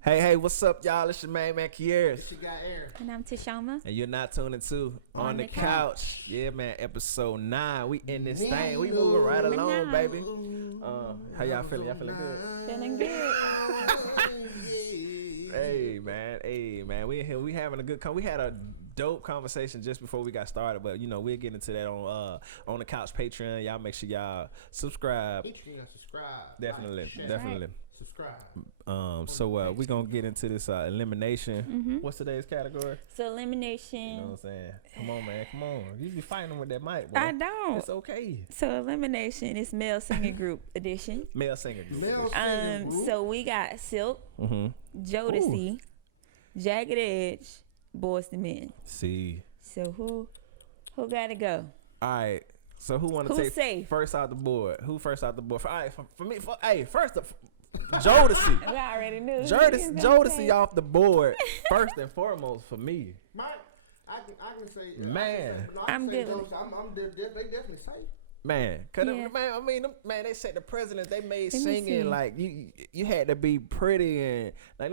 Hey, what's up, y'all? It's your man, Queres. She got air. And I'm Toshoama. And you're not tuning to On the Couch. Yeah, man, episode 9. We in this thing. We moving right along, baby. How y'all feeling? Y'all feeling good? Feeling good. Hey, man. We in here. We having a good we had a dope conversation just before we got started, but you know we'll get into that on the Couch Patreon. Y'all make sure y'all subscribe. Patreon, subscribe. Definitely, like, share, definitely. Subscribe. So we gonna get into this elimination. Mm-hmm. What's today's category? So elimination. You know what I'm saying? Come on, man. Come on. You be fighting with that mic, boy. I don't. It's okay. So elimination is male singing group edition. Male singer group. So we got Silk, Jodeci, Jagged Edge, Boys to Men. See. So who got to go? All right. So who want to Who's take safe? first out the board? Who first out the board? All right, for me. First, Jodeci. We already knew. Jodeci off the board first and foremost for me. Mike, I can say. Man. I'm good. They definitely say. Man, cause Yeah. they said the president they made Let me see. singing like you had to be pretty and like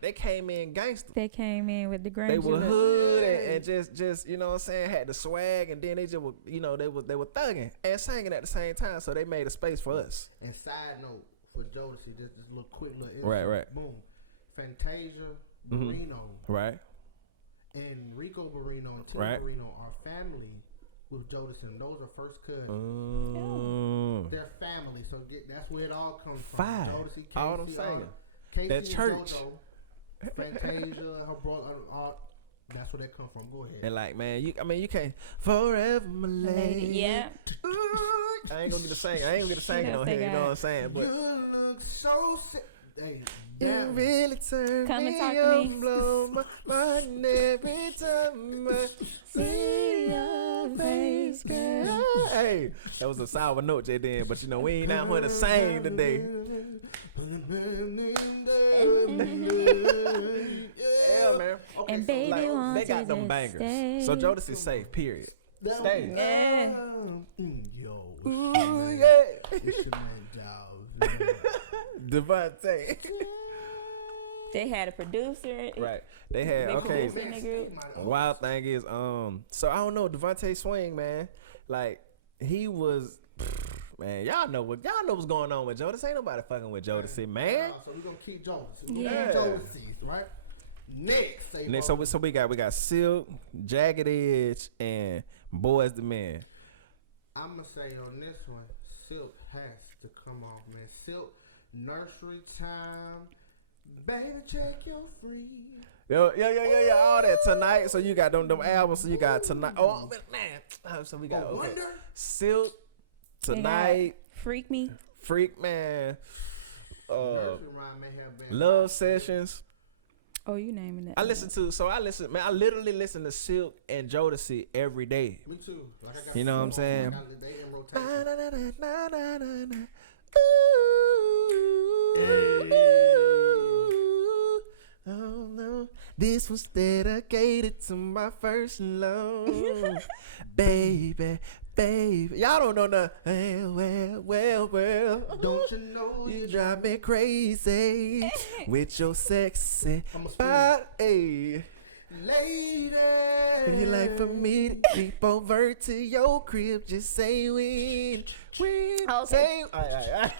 they came in gangster. They came in with the grunge. They were look. hood and just you know what I'm saying, had the swag, and then they just were, you know, they were thugging and singing at the same time, so they made a space for us. And side note for Jodeci, just this little quick little intro. Right. Boom. Fantasia Barrino Right. and Rico Barrino and Tim Right. Barrino are family with Jodeci, and those are first cousins. They're family, so that's where it all comes from. Five. Jodeci, All I'm Casey, saying. Casey That and church. JoJo, Fantasia, her brother, that's where that come from. Go ahead. And like, man, you can't forever my lady. Yeah. I ain't gonna get to sing. I ain't gonna get to singing on here. You know what I'm saying? But You look so sick. Hey, it damn. really turned Come and me talk to me. on, blow my mind every time I see your face, girl. Hey, that was a sour note, J.D., but you know we ain't out here to sing today. Yeah, man. And baby Like, wants they got you them to bangers. stay. So Jodeci safe. Period. Stay. Yeah. Yo. Ooh, yeah. It's your man, Giles. Devontae. They had a producer. Right. They had Big okay. producer in the group. Wild thing is, so I don't know, Devontae Swing, man. Like he was, man. Y'all know what's going on with Jodeci. Ain't nobody fucking with Jodeci, man. So we're gonna keep Jodeci. Yeah. Jodeci, right? Next, say Next, so we got Silk, Jagged Edge, and Boys the Men. I'm gonna say on this one, Silk has to come off, man. Silk, nursery time, baby, check your free. Yeah. All that tonight. So you got them albums. So you got tonight. Oh man. So we got okay. Wonder? Silk, They got tonight, Freak Me. Freak Man, Nursery rhyme may have been Love Sessions. Oh, you naming that? I literally listen to Silk and Jodeci every day. Me too. Like I got You know what I'm saying? They in rotation. Oh no, this was dedicated to my first love, baby. Y'all don't know nothing. Well. Don't you know You drive me crazy with your sexy body. lady? If you like for me to creep over to your crib, just say when. Okay. Say. I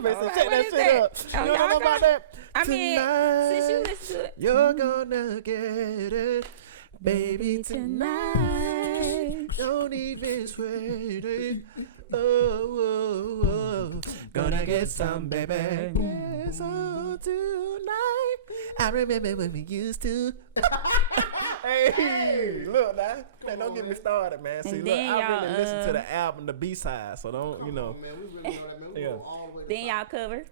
better All right, check what that is shit that? up. Oh, You don't y'all know about that? I mean, since you listen to it. You're gonna get it, baby, tonight. Don't even sweat it. Oh. Gonna get some, baby. Yes, oh, tonight. I remember when we used to. Hey, look now. Man, don't get me started, man. See, And look, then I really y'all, listen to the album, the B-side, so don't, you know. Come on, man, we really know that, man. We Yeah. go all the way to Then top. y'all cover.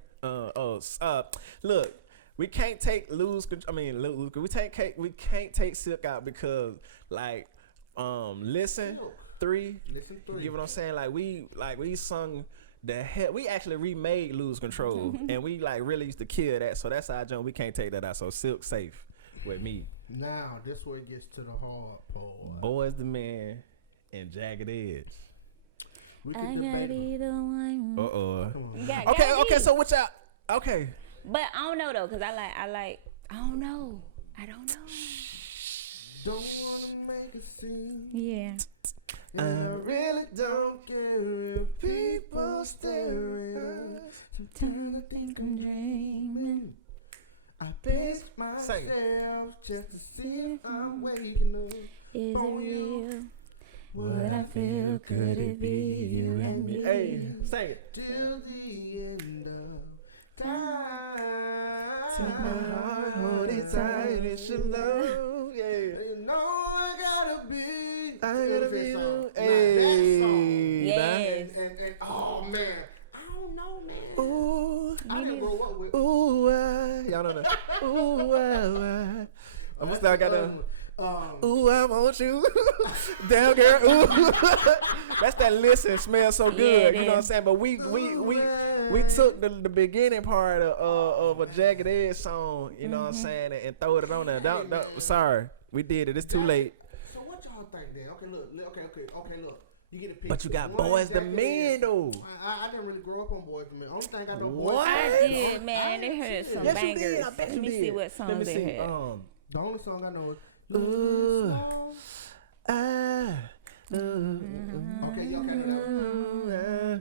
Look, we can't take we can't take Silk out because like listen Silk. 3. Listen, You 3. get what I'm saying? We sung the hell. We actually remade Lose Control, and we like really used to kill that. So that's our jump. We can't take that out. So Silk safe with me. Now, this where it gets to the hard part. Boys the Man and Jagged Edge. We I can gotta debate. be the one. Uh-oh. Come on. You got Okay. Gabby. Okay. So what y'all? Okay. But I don't know though, cause I don't know. I don't know. Don't wanna make a scene. Yeah. And I really don't care if people staring. Sometimes I think I'm dreaming. I pace myself just to see if I'm waking up. Is it real? What I feel, could it be you and me? Hey, sing it. Till the end of time. Take my heart, hold it tight, it should love. Yeah. You know I gotta be. I gotta be the the. Hey. Yes. And oh man, I don't know, man. Ooh, I didn't grow up with. ooh, y'all don't know. Ooh, I'm gonna start got the. Ooh, I want you. Damn girl. Ooh. That's that listen, smells so good. Yeah, you know what I'm saying? But we took the beginning part of a Jagged Edge song, you know what I'm saying, and throwed it on there. Don't, sorry. We did it. It's too late. So what y'all think then? Okay, look. Look. You get a picture. But you got Boys the Men though. I didn't really grow up on Boys the Men. Only thing I know Boys What? I did, man. They heard some Yes, you bangers. did. I bet Let you me did. see what songs Let me they see. had. The only song I know is Ooh. Okay, y'all can know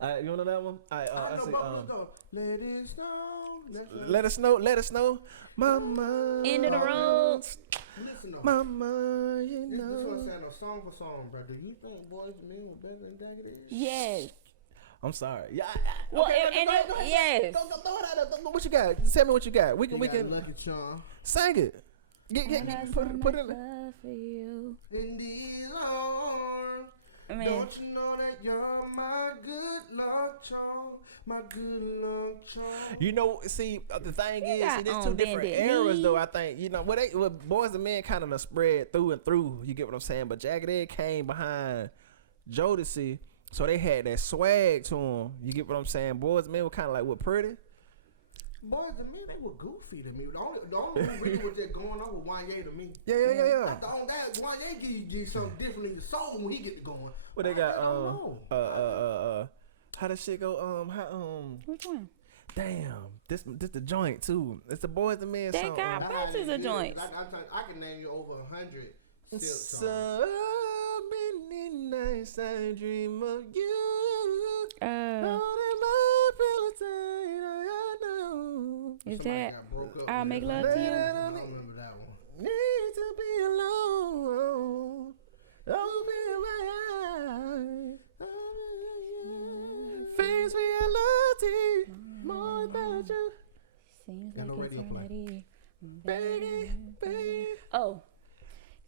that. You wanna know that one? I see. Let it snow. Let us know, Mama. End of the road. Listen though. Mama, you This know. one saying song for song, bro. Do you think Boys the Men were better than Jagged Edge? Yes. I'm sorry. Yeah. Well, okay, and go ahead. yes. Throw it out there. What you got? Tell me what you got. We can Lucky Charm. sing it. Get put it in. Love for you. In these arms. I mean, Don't you know that you're my good luck charm? My good luck charm. You know, see, the thing You is, got see, there's on two different bended eras, knee. though. I think you know, what Boys and Men kind of spread through and through. You get what I'm saying? But Jagged Edge came behind Jodeci, so they had that swag to them. You get what I'm saying? Boys and Men were kind of like what pretty. Boys and Men, they were goofy to me. The only reason was just going on with Wanye to me. Yeah. I thought that Wanye give something different in the soul when he get to going. What they got? I don't know. How does shit go? which one? Damn, this the joint too. It's the Boys and Men They song. got bunches of joints. I can name you over 100 Silk songs. So many nights I dream of you. Is Somebody that got broke up I'll with Make that. Love to I You? don't remember that one. Need to be alone. Open my eyes. Face reality. More about you. Seems Got no like radio play. eternity. Baby. Oh.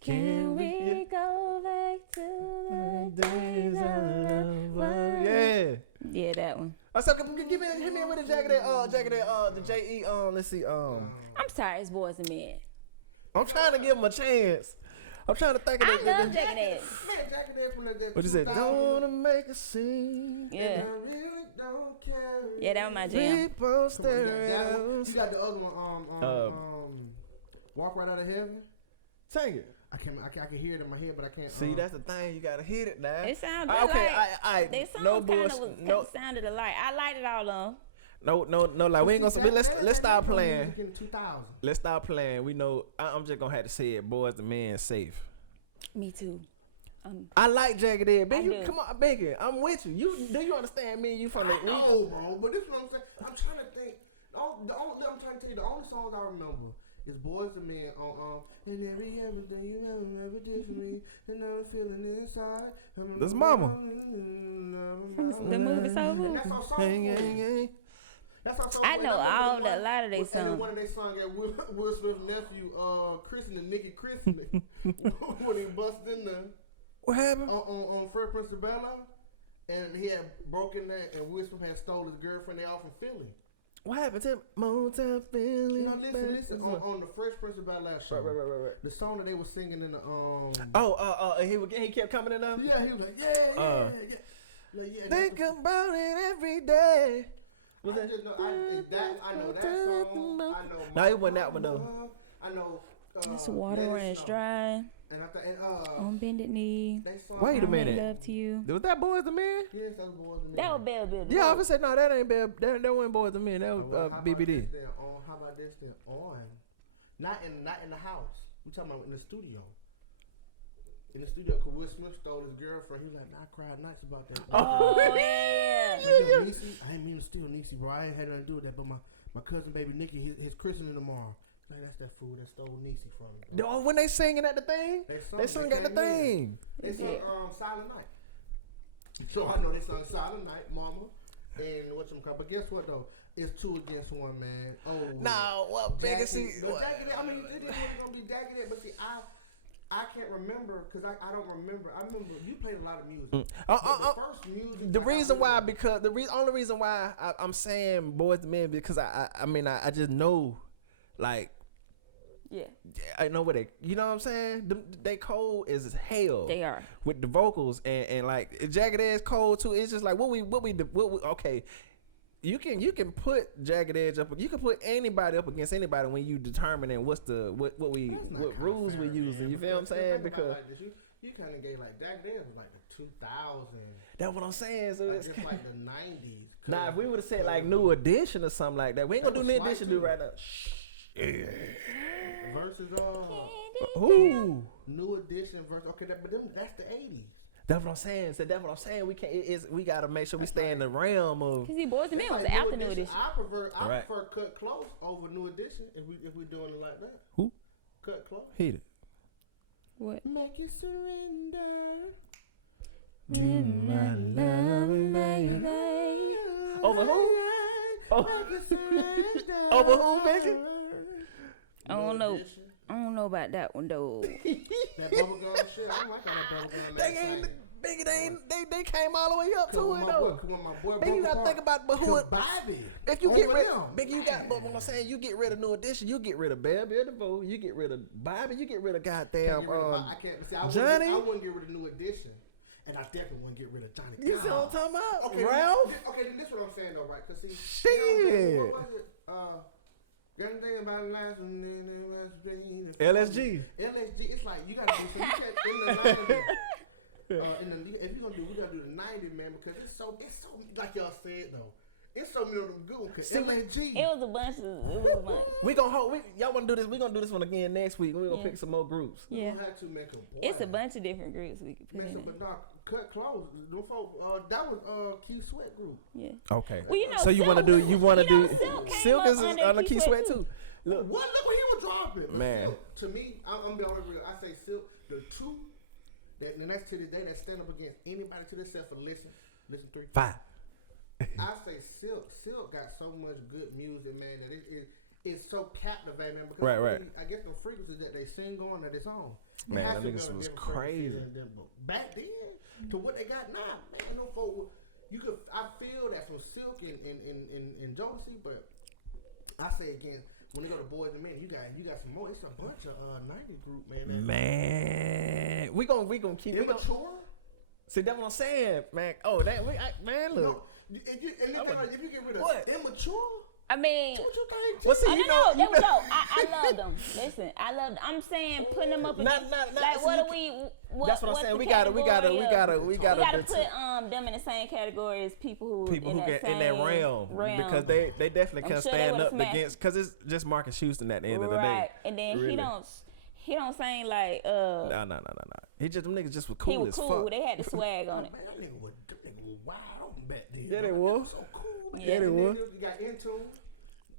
Can Can we we go back to the days of love? Yeah. Yeah, that one. So hit me with the Jagged Edge, the J.E. Let's see. I'm sorry, it's Boys and Men. I'm trying to give him a chance. I'm trying to think of I the love Jagged Edge. Man, Jagged Edge from that What you said? 2000. Don't wanna make a scene. Yeah. I really don't care. Yeah, that was my jam. People Come on, you stereos. got the other one, Walk Right Out of Heaven. Sing it. I can hear it in my head, but I can't. See, that's the thing. You gotta hit it now. It sounded Okay, like they songs no kind bullshit. of sounded alike. I liked it all on. No. Like we ain't gonna. Let's stop playing. In 2000. Let's stop playing. We know. I'm just gonna have to say it. Boys the Men safe. Me too. I like Jagged Edge. I Biggie, do. come on, Biggie. I'm with you. Do you understand me? You from the? No, bro, but this is what I'm saying. I'm trying to think. I'm trying to tell you the only songs I remember is Boys and Men on and everything you ever did for me, and I'm feeling inside. This Mama. The movie So Who. That's our song. Hey. That's our song. I know a lot of they And then songs. one of they songs at Will Smith's nephew, Chrissy and Nicky Chrissy, when he busted in there What happened? on Fresh Prince of Bel-Air, and he had broken that, and Will Smith had stole his girlfriend. They off in Philly. What happened to Motown Philly? You know, listen. On the Fresh Prince of Bel-Air show, Right. the song that they were singing in the He kept coming in there. yeah, he was like yeah. Like, yeah, Think about it every day. Was I that? just know, I know that song. I know. No, it wasn't that one though. I know. This water Let It running Snow. dry. And I thought, On bended knee. they sung, Wait a I make minute. love to you. Was that Boys to Men? Yes, those boys and That was Bell Bill. Yeah, I was say no, that ain't Bell. That wasn't Boys to Men. That was BBD. How about this then? On, not in the house. We talking about in the studio. In the studio, cause Will Smith stole his girlfriend. He was like, I cried nights about that. Oh yeah. Niecy, I ain't mean to steal Niecy, bro. I ain't had nothing to do with that. But my cousin, baby Nikki, his christening tomorrow. Like, that's that fool that stole Niecy from me. Bro. Oh, when they singing at the thing, they sung at the thing. They sung Silent Night. So I know they sung Silent Night, Mama, and whatchamacallit. But guess what though? It's 2 against 1, man. Oh. No, well, bigger see. I mean, it is gonna be Jagged, but see, I can't remember because I don't remember. I remember you played a lot of music. The first music. The reason why, because only reason why I'm saying Boys to Men, because I mean I just know, like, Yeah. I know what you know what I'm saying. They cold as hell. They are. With the vocals and like Jagged Edge cold too. It's just like what we okay. You can put Jagged Edge up. You can put anybody up against anybody when you determining what rules we using. You feel what I'm saying? Because you kind of gave like Jagged Edge was like the 2000s. That's what I'm saying. So it's just like the 90s. Nah, if we would have said like New Edition or something like that, we ain't gonna do New Edition do right now. Yeah. Versus Who? New Edition versus but that's the 80s. That's what I'm saying. So that's what I'm saying. We can't. We gotta make sure we stay in the realm of. Cause Boys and Men was after New Edition. I prefer Cut Close over New Edition if we doing it like that. Who? Cut Close. Hit it. What? Make you surrender. My love, baby. Over who? Over who, Becky? I don't know. I don't know about that one though. That bubblegum shit. I don't like that bubblegum. They came all the way up to it though. My boy Biggie, you gotta think about, but who? Bobby. If you get rid, Biggie, you got. But what I'm saying, you get rid of New Edition, you get rid of Bell Bill DeVoe, you get rid of Bobby, you get rid of goddamn Johnny. I wouldn't get rid of New Edition, and I definitely wouldn't get rid of Johnny. You see what I'm talking about? Okay, Ralph. Okay, then this is what I'm saying though, right? Cause see, shit. What was it? Got to think about last one, LSG. It's like you gotta do something in the 90s. If you're gonna do, we gotta do the 90s, man, because it's so like y'all said though. It's so many of them good ones. LSG. It was a bunch. We gonna hold. Y'all wanna do this? We gonna do this one again next week. We gonna pick some more groups. Yeah. We don't have to make a. It's a bunch of different groups we could put in. But dog, Cut Close. That was Keith Sweat group. Yeah. Okay. Well, you know, so you wanna do? Silk is under Keith Sweat too. Look what he was dropping. Man. Silk, to me, I'm be honest with you. I say Silk, the two that and that's to this day that stand up against anybody to themselves for listen 3. 5. I say Silk got so much good music, man, that it's so captivating, man. Because right. I guess the frequencies that they sing on that it's on. Man, that niggas was crazy. Back then to what they got now, man, no folk. I feel that from Silk and Jodeci, but I say again, when they go to Boys and Men, you got some more. It's a bunch of 90 group, man. Man, we gonna keep it. Immature. See, that's what I'm saying, man. Oh, man, look. No, if you get rid of Immature. I mean, what you think? Well, see, no. I love them. Listen, I love them. I'm saying putting them up against. Like, what do we? That's what I'm saying. We gotta put them in the same category as people who in that realm because they definitely can stand up against, because it's just Marcus Houston at the end of the day. Right, and then really. He don't sing like No. He just them niggas just was cool. He was cool. They had the swag on it. Man, them niggas was wild back then. Yeah, they was. So cool. Yeah, they was. You got Intune.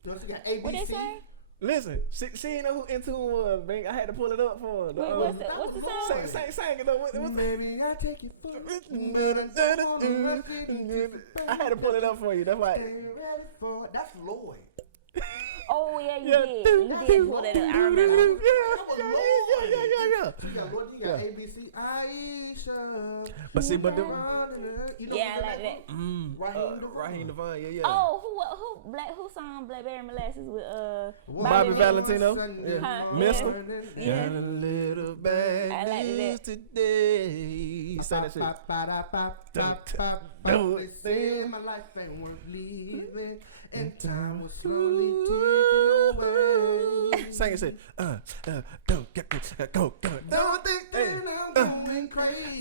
You got ABC. What they say? Listen, she ain't know who Intune was, man. I had to pull it up for her. Wait, what's the song? Sing it though. Maybe I take you for I had to pull it up for you. That's why. That's Lloyd. Oh yeah, you did. You did pull that up. I remember. Yeah. You got ABC, Aisha. But see, but I like that. Raheem Devon, yeah. Oh, who sung Blackberry Molasses with Bobby Valentino? Yeah. Mister? Yeah. Got a little bad news today. Sing that shit. They say my life ain't worth living, and time will slowly take it away. Sing it, shit. Go. Don't think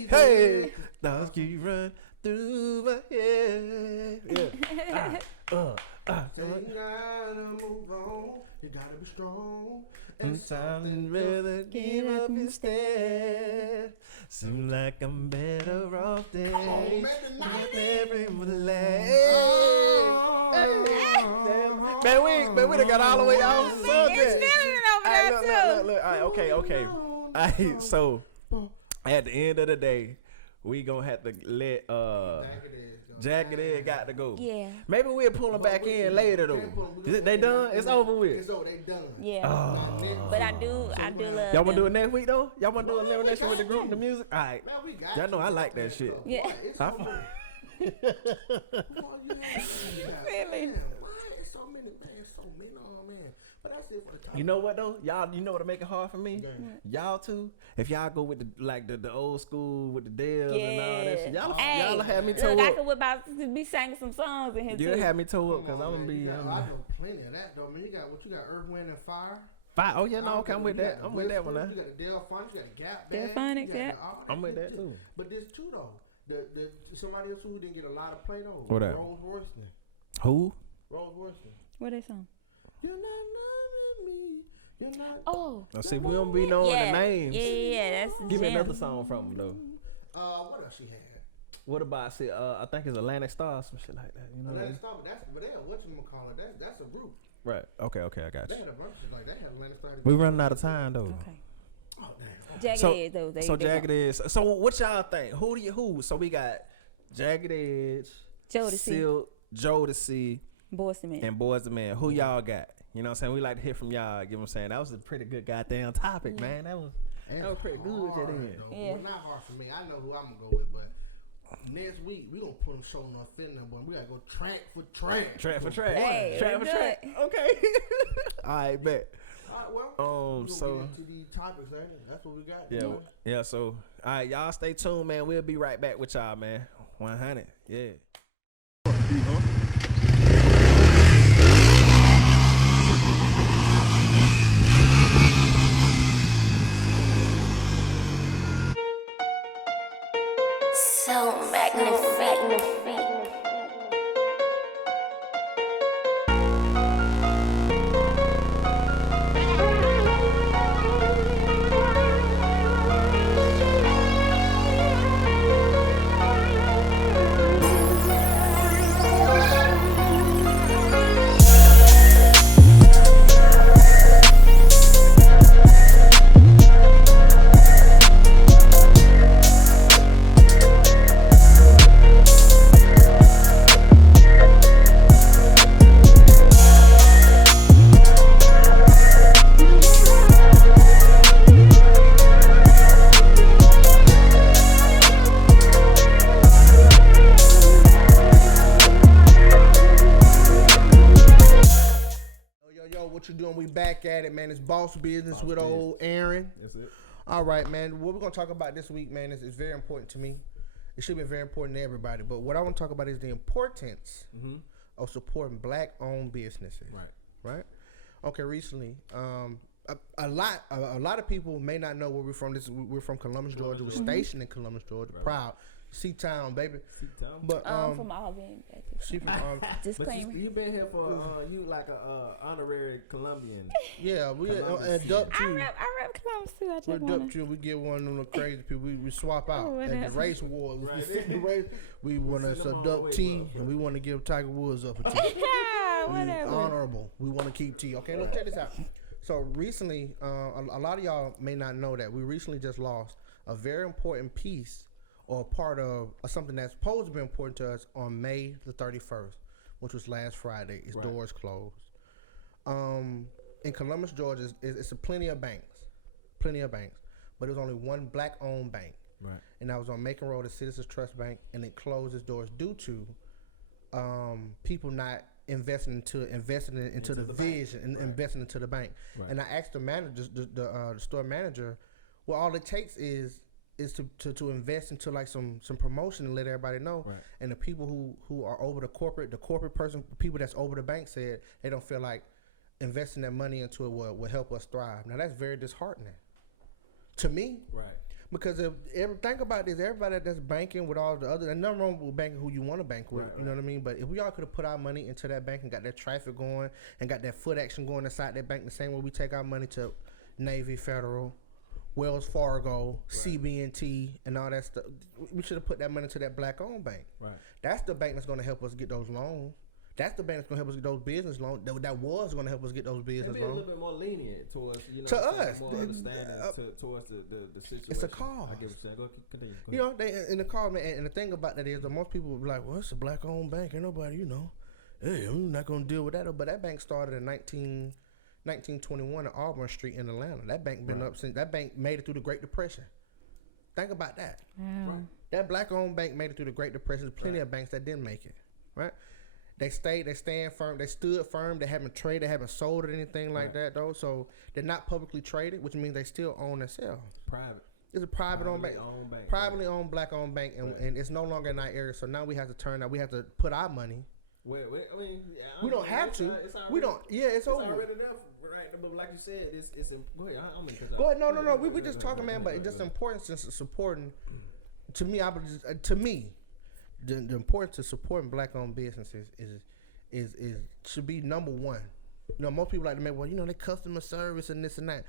Hey, thoughts keep run through my head. Yeah. You gotta move on. You gotta be strong. And sometimes rather give up instead. Seems like I'm better off dead. Come on, man, tonight. Man, we done got all the way out. It's feeling it over there too. Look. All right, okay. All right, so at the end of the day, we gonna have to let Jagged Edge got to go. Yeah. Maybe we'll pull them back in later though. Is it, they done? It's over with. It's over. They done. Yeah. Oh. But I do love Y'all wanna them. do it next week though? Y'all wanna do elimination with the group and the music? All right. Man, we got Y'all know I like that shit. Yeah. It's Huh? over. Really? Why it's so many? Man, it's so many. Oh man. But that's it for the time. You know what though? Y'all, you know what'll make it hard for me? Y'all too. If y'all go with the old school with the Dells and all that shit, y'all have me toe look, I up. could about to be singing some songs in here You'll too. have me toe up because Come on, I'm gonna man. be. I know plenty of that though. Man, you got what you got? Earth, Wind, and Fire. Fine. Oh yeah, no, okay, I'm with that. I'm with that one now. You got the Delphonics, you got the Gap Band. Delphonics, yeah. I'm with that too. But there's two though. The somebody else who didn't get a lot of play though. What that? Rose Royston. Who? Rose Royston. What they song? You're not loving me. You're not. Oh. Now see, we don't be knowing Yeah. the names. Yeah, that's Give me jam. another song from them though. What else she had? What about I think it's Atlantic Stars, some shit like that. You know what I Atlantic mean? Star, but they had whatchamacallit. That's a group. Right. Okay, I got They you. had a bunch of like they had Atlantic Star. We running out of time though. Okay. Oh damn. Jagged So- Edge though. So Jagged Edge. So what y'all think? Who? So we got Jagged Edge, Jodeci. Silk, Jodeci, Boys to Men. and Boys to Men. Who y'all got? You know what I'm saying? We like to hear from y'all. You know what I'm saying? That was a pretty good goddamn topic, man. That was pretty good, Hard, then. though. Yeah. Well, not hard for me. I know who I'm gonna go with, but next week we gonna put them showing on fin number. We gotta go track for track. Track for track. Hey, track for let's do track. it. Okay. All right, bet. All right, well. We So gonna get into these topics, ain't it? That's what we got. yeah, yeah. So all right, y'all stay tuned, man. We'll be right back with y'all, man. 100. Yeah. So magnificent. Yo, what you doing? We back at it, man. It's boss business with old Aaron. That's it. All right, man. What we're gonna talk about this week, man, is very important to me. It should be very important to everybody. But what I want to talk about is the importance of supporting black-owned businesses. Right. Okay. Recently, a lot of people may not know where we're from. We're from Columbus, Georgia. We're stationed in Columbus, Georgia. Proud, C-Town, baby. But From Auburn. she from Disclaimer. You been here for you like a honorary Colombian. yeah, we Columbus. adopt I you. rep Columbus too. I We just adopt wanna. you. We get one of them crazy people. We swap out Oh, at the whatever. race wars. Right. The race. We want to send them all abduct the way, T, bro. and we want to give Tiger Woods up a T. We Whatever. honorable. We want to keep T. Okay, let's check this out. So recently, a lot of y'all may not know that we recently just lost a very important piece or part of something that's supposed to be important to us on May the 31st, which was last Friday. Its doors closed. In Columbus, Georgia, it's plenty of banks, but there's only one black-owned bank, Right. and that was on Macon Road, the Citizens Trust Bank, and it closed its doors due to people not investing into the vision and investing into the bank. Right. And I asked the manager, the store manager, well, all it takes is to invest into like some promotion and let everybody know. Right. And the people who are over the corporate person, people that's over the bank said they don't feel like investing that money into it will help us thrive. Now that's very disheartening to me. Right. Because think about this, everybody that's banking with all the other, and nothing wrong with banking who you want to bank with, you know what I mean? But if we all could have put our money into that bank and got that traffic going and got that foot action going inside that bank the same way we take our money to Navy, Federal, Wells Fargo, CB&T, and all that stuff, we should have put that money into that black-owned bank. Right. That's the bank that's going to help us get those loans. That's the bank that's going to help us get those business loans. That was going to help us get those business loans. A little bit more lenient towards, to us. More understanding towards the situation. It's a cause. I get what you're saying. Go continue. You know, they in the cause, man. And the thing about that is that most people will be like, well, it's a black-owned bank. Ain't nobody, hey, I'm not going to deal with that. But that bank started in 1921 at Auburn Street in Atlanta. That bank been up since. That bank made it through the Great Depression. Think about that. Wow. Right? That black-owned bank made it through the Great Depression. There's plenty of banks that didn't make it. Right? They stand firm. They stood firm. They haven't traded. They haven't sold or anything like that, though. So they're not publicly traded, which means they still own themselves. Private. It's a privately owned bank. Privately owned black-owned bank, and it's no longer in our area. So now we have to turn out. We have to put our money. I mean, we don't have to. We don't. Yeah, it's over. Already enough, right? But like you said, it's go ahead. Go ahead. No. We just talking, man. But it's just important to supporting. To me, the importance of supporting black-owned businesses is should be number one. Most people like to make, well, the customer service and this and that.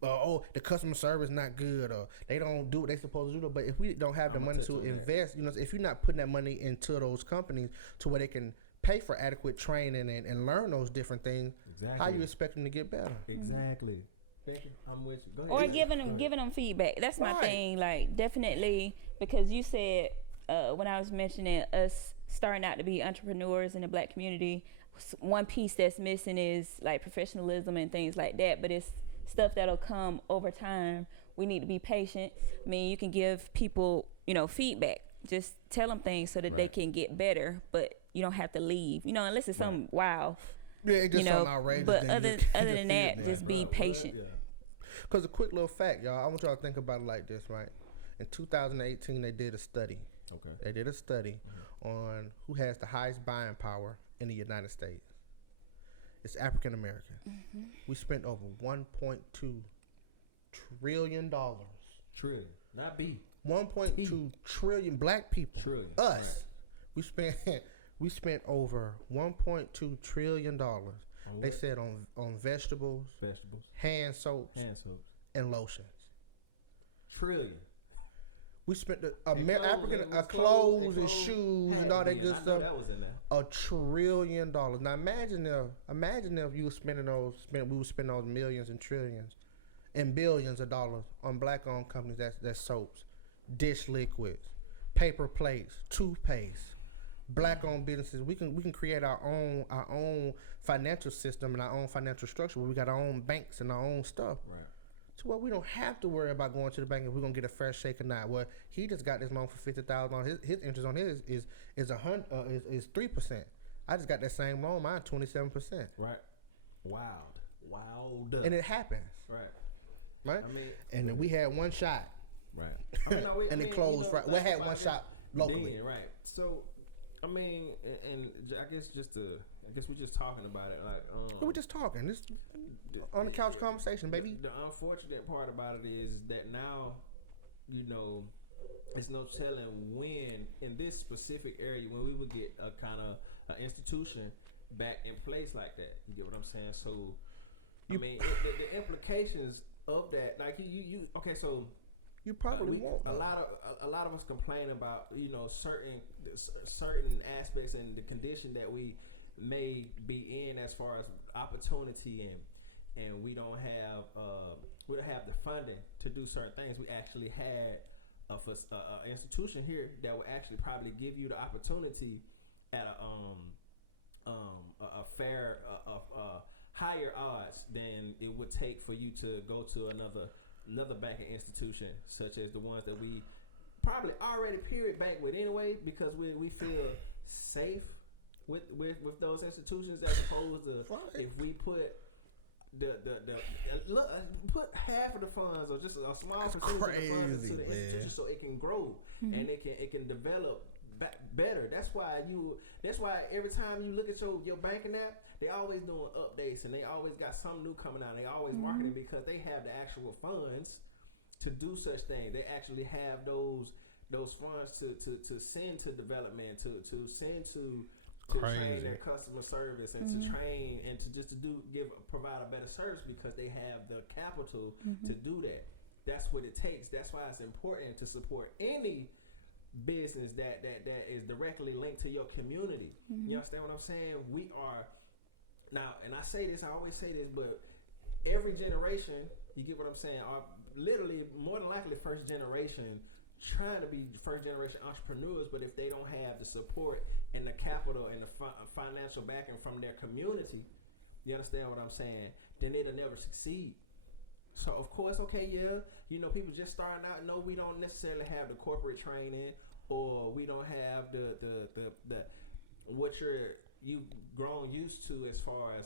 The customer service not good, or they don't do what they supposed to do. But if we don't have the money to invest, if you're not putting that money into those companies to where they can pay for adequate training and learn those different things, how you expect them to get better? Exactly. I'm with you. Go ahead. Or giving them feedback. That's my thing. Like, definitely, because you said when I was mentioning us starting out to be entrepreneurs in the black community, one piece that's missing is like professionalism and things like that. But it's stuff that'll come over time. We need to be patient. I mean, you can give people, feedback. Just tell them things so that they can get better. But you don't have to leave. Unless it's something wow. Yeah, just something outrageous. But other than that, just be patient. Because a quick little fact, y'all. I want y'all to think about it like this, right? In 2018, they did a study. Okay. They did a study on who has the highest buying power in the United States. It's African American. Mm-hmm. We spent over $1.2 trillion. Trillion, not B. 1.2 trillion black people. Trillion. Us. Right. We spent over $1.2 trillion. They said on vegetables, hand soaps, and lotions. Trillion. We spent African clothes and shoes and all that good stuff. That was in there. $1 trillion. Now imagine if you were spending we would spend those millions and trillions and billions of dollars on black-owned companies that's soaps, dish liquids, paper plates, toothpaste. Black-owned businesses, we can create our own financial system and our own financial structure where we got our own banks and our own stuff. Right. So we don't have to worry about going to the bank if we're gonna get a fair shake or not. Well, he just got this loan for $50,000. His interest on his is 3%. I just got that same loan, mine 27%. Right. Wild. And it happens. Right. I mean, and then we had one shot. Right. And it closed. Right. We had one shot locally. Then, right. So, I mean, and I guess we're just talking about it. Like, we're just talking. This on the couch conversation, baby. The unfortunate part about it is that now, it's no telling when in this specific area when we would get a kind of an institution back in place like that. You get what I'm saying? So, the implications of that, like you okay, so. You probably won't. A lot of us complain about certain aspects and the condition that we may be in as far as opportunity and we don't have the funding to do certain things. We actually had a institution here that would actually probably give you the opportunity at a fair higher odds than it would take for you to go to another banking institution, such as the ones that we probably already period bank with anyway, because we feel safe with those institutions as opposed to if we put put half of the funds or just a small percentage of the funds into the institution so it can grow and it can develop better. That's why every time you look at your banking app, they always doing updates and they always got something new coming out. They always marketing because they have the actual funds to do such things. They actually have those funds to send to development, to send to train their customer service and to train and to just provide a better service because they have the capital to do that. That's what it takes. That's why it's important to support any business that is directly linked to your community. You understand what I'm saying? We are now, and I always say this, but every generation, you get what I'm saying, are literally more than likely first generation trying to be first generation entrepreneurs, but if they don't have the support and the capital and the financial backing from their community, you understand what I'm saying, then it'll never succeed. So of course, okay, yeah, people just starting out. No, we don't necessarily have the corporate training, or we don't have the what you've grown used to as far as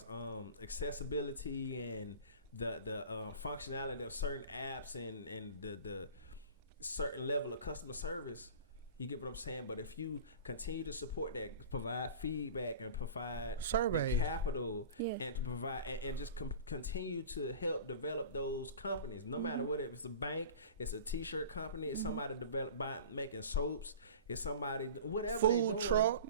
accessibility and the functionality of certain apps and the certain level of customer service. You get what I'm saying? But if you continue to support that, provide feedback and provide survey capital, and to provide and just continue to help develop those companies, no matter what, if it's a bank, it's a t-shirt company, it's somebody making soaps, it's somebody whatever food truck.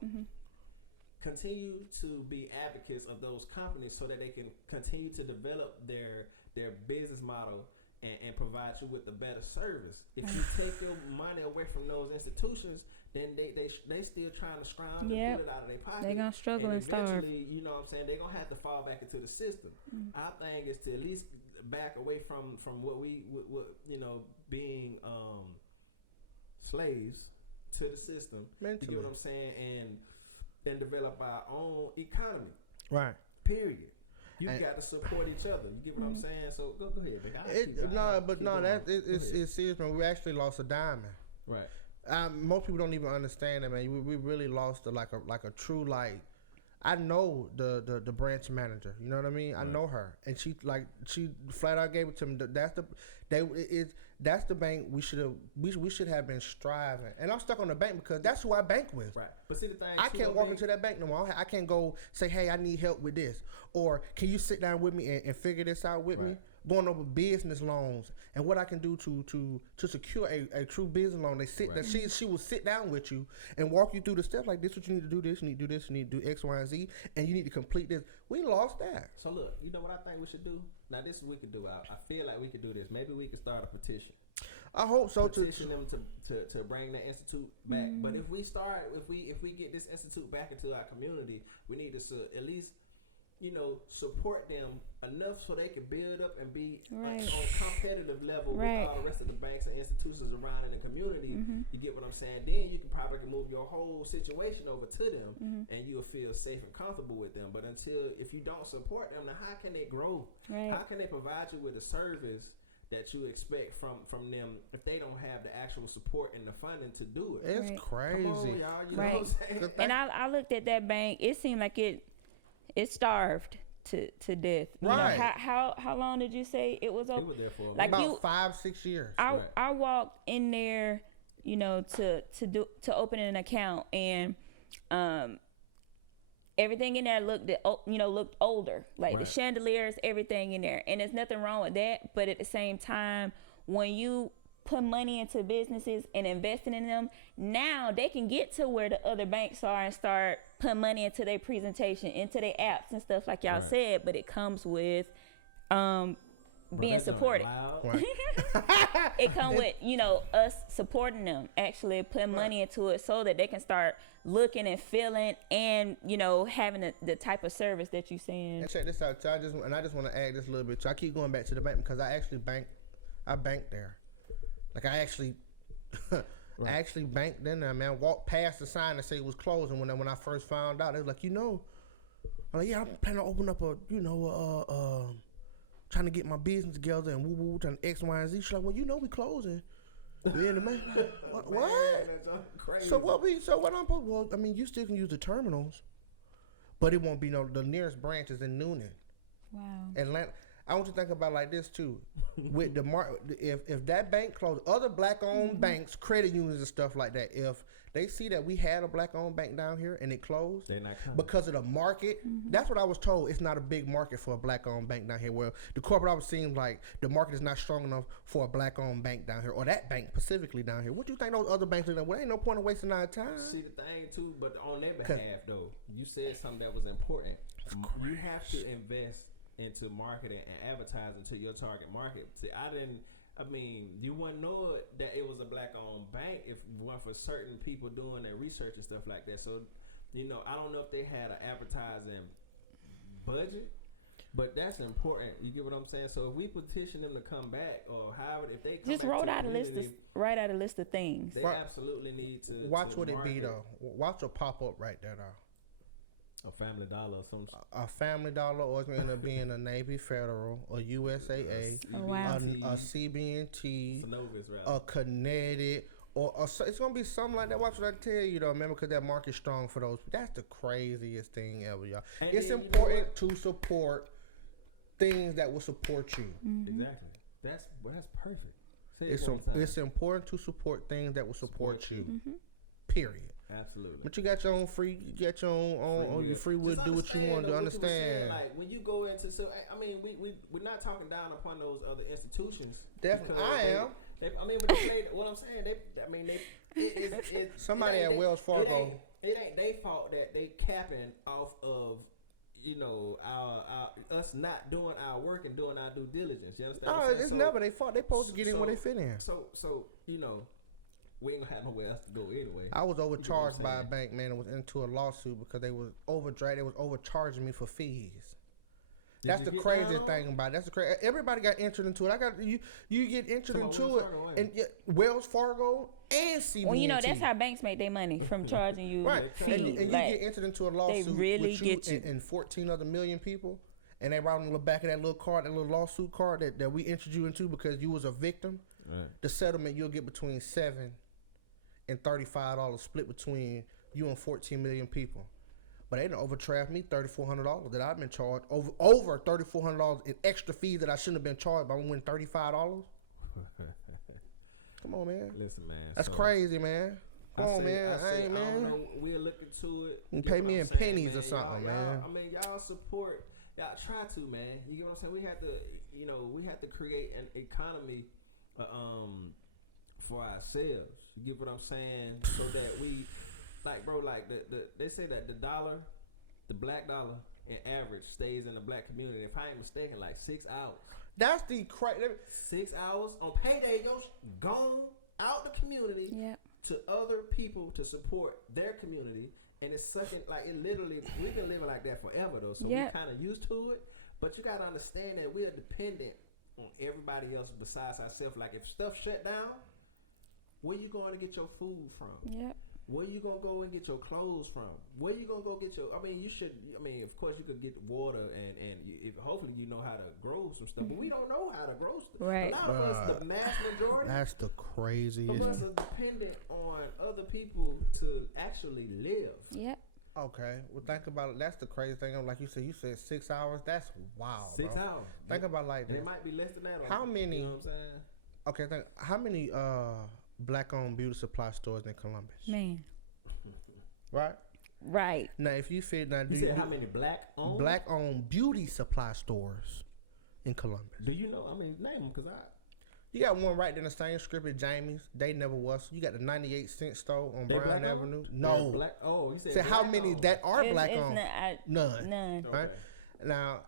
Continue to be advocates of those companies so that they can continue to develop their business model and provide you with a better service. If you take your money away from those institutions, then they still trying to scrounge and pull it out of their pocket. They're gonna struggle and starve. You know what I'm saying? They're gonna have to fall back into the system. Our thing is to at least back away from what being slaves to the system. Mentally. You get what I'm saying? And develop our own economy. Right. Period. You got to support each other. You get what I'm saying? So go ahead, baby. It's serious, man. We actually lost a diamond. Right. Most people don't even understand that, man. We really lost like a true I know the branch manager. You know what I mean? Right. I know her, and she flat out gave it to me. That's the bank we should have been striving. And I'm stuck on the bank because that's who I bank with. Right. But see the thing, I can't walk into that bank no more. I can't go say, hey, I need help with this, or can you sit down with me and figure this out with me? Going over business loans and what I can do to secure a true business loan. They sit that she will sit down with you and walk you through the steps like this. What you need to do, this, you need to do this, you need to do X, Y, and Z, and you need to complete this. We lost that. So look, you know what I think we should do? Now this is what we could do. I feel like we could do this. Maybe we could start a petition. I hope so. Petition them to bring that institute back. But if we get this institute back into our community, we need to at least support them enough so they can build up and be on competitive level with all the rest of the banks and institutions around in the community. You get what I'm saying? Then you can probably move your whole situation over to them, and you'll feel safe and comfortable with them. But if you don't support them, then how can they grow? How can they provide you with a service that you expect from them if they don't have the actual support and the funding to do it? It's crazy. Come on, y'all, you know what I'm saying? And I looked at that bank. It seemed like it starved to death. Right. How long did you say it was open? It was there for about 5-6 years. I walked in there, to open an account, and everything in there looked older. Like the chandeliers, everything in there. And there's nothing wrong with that, but at the same time, when you put money into businesses and investing in them, now they can get to where the other banks are and start putting money into their presentation, into their apps and stuff like y'all said, but it comes with being supported. It comes with us supporting them, actually putting money into it so that they can start looking and feeling and having the type of service that you're saying. And check this out, I just want to add this a little bit. So I keep going back to the bank because I banked there. Like I actually banked in there, man. Walked past the sign that said it was closed, and when I first found out, it was like, I'm like, yeah, I'm planning to open up trying to get my business together and woo trying to X, Y, and Z. She's like, well, we closing. The man, what? So what I'm supposed? Well, I mean, you still can use the terminals, but it won't be the nearest branch is in Noonan. Wow. Atlanta. I want you to think about it like this too. with the if that bank closed, other black-owned banks, credit unions and stuff like that, if they see that we had a black-owned bank down here and it closed They're not coming. because of the market, that's what I was told. It's not a big market for a black-owned bank down here. Well, the corporate office seems like the market is not strong enough for a black-owned bank down here, or that bank specifically down here. What do you think those other banks are doing? Well, ain't no point in wasting our time. See the thing too, but on their behalf though, you said something that was important. You have to invest into marketing and advertising to your target market. See, you wouldn't know that it was a black-owned bank if it weren't for certain people doing their research and stuff like that. So, I don't know if they had an advertising budget, but that's important. You get what I'm saying? So if we petition them to come back, or however, if they come Just back write out a list of things. they absolutely need to Watch to what it be market. though. Watch what pop up right there though. A Family Dollar or some A Family Dollar, or it's going to end up being a Navy Federal, a USAA, Oh, wow. a CB&T, Synovus, rather. a Kinetic, or it's going to be something like that. Watch what I tell you, though, man, because that market's strong for those. That's the craziest thing ever, y'all. And It's then, you know important to support things that will support you. Exactly. That's perfect. Say it one time. It's important to support things that will support you. Period. Absolutely. But you got your own free, your free will. Just Do what you want to. though, what you were Understand? saying, like when you go into, we're not talking down upon those other institutions. Definitely, because I am. But they say, what I'm saying, Somebody at Wells Fargo. It ain't their fault that they capping off of, our us not doing our work and doing our due diligence. You understand? No, it's never their fault. They supposed to get in where they fit in. So we ain't gonna have nowhere else to go anyway. I was You know overcharged what by I'm a bank, man. It was into a lawsuit because they was overcharging me for fees. That's the crazy thing about it. That's the crazy. Everybody got entered into it. I got you. You get entered into it, and Wells Fargo and CBN. Well, that's how banks make their money, from charging you right. fees. And you get entered into a lawsuit really with get you. and 14 other million people, and they write on the back of that little card, that little lawsuit card that we entered you into because you was a victim. Right. The settlement you'll get between $7 and $35 split between you and 14 million people. But they done overdraft me $3,400 that I've been charged over $3,400 in extra fees that I shouldn't have been charged by winning $35. Come on, man. Listen, man. That's crazy, man. Come on, man. I don't man. know, we'll look into it. You Get pay what me I'm in saying, pennies or something, man. Y'all support. Y'all try to, man. You get what I'm saying? We have to create an economy, for ourselves. You get what I'm saying? So that we, they say that the black dollar in average stays in the black community. If I ain't mistaken, 6 hours. That's the 6 hours on payday, gone out the community to other people to support their community, and it's sucking it literally. We've been living like that forever though, so we're kind of used to it. But you gotta understand that we are dependent on everybody else besides ourselves. Like if stuff shut down, where you going to get your food from? Yep. Where you gonna go and get your clothes from? Where you gonna go get your? Of course you could get water and hopefully you know how to grow some stuff, but we don't know how to grow stuff. Right. A lot of us, the mass majority, That's the craziest. of us are dependent on other people to actually live. Yep. Okay, well think about it. That's the crazy thing. Like you said 6 hours. That's wild. 6 bro. hours. Think about it like this. It might be less than that. How many? You know what I'm saying? Okay, how many black-owned beauty supply stores in Columbus? Man. Right. Now, if you fit now, You said how many black-owned? Black-owned beauty supply stores in Columbus? Do you know? Name them because You got one right in the same strip at Jamie's. They never was. You got the 98-cent store on Brown black-owned? Avenue. No. Black. Oh, you said. So how many that are black-owned? None. None. Okay. Right. Now,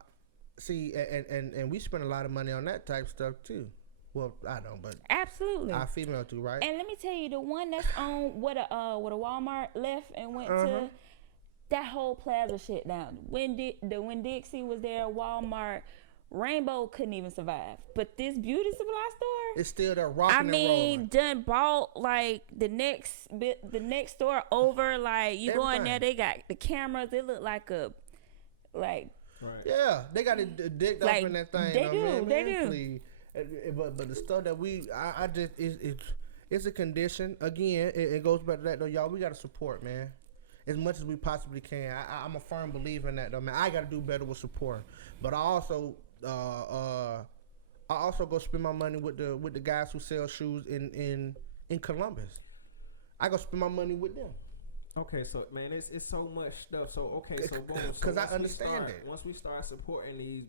see, and we spend a lot of money on that type of stuff too. Well, I don't, but Absolutely. our female too, right? And let me tell you, the one that's on what a Walmart left and went to, that whole plaza shit down. When Dixie was there, Walmart, Rainbow couldn't even survive. But this beauty supply store, It's still there rocking and rolling. done bought the next store over. You go in there, they got the cameras. It look like Right. Yeah, they got it digged up in that thing. They do. They do. Please. But the stuff that I just it's a condition. Again, it goes back to that though, y'all. We gotta support, man, as much as we possibly can. I'm a firm believer in that though, man. I gotta do better with support, but I I also go spend my money with the guys who sell shoes in Columbus. I go spend my money with them. Okay, so man, it's so much stuff. So okay, so boom. Because I understand it. Once we start supporting these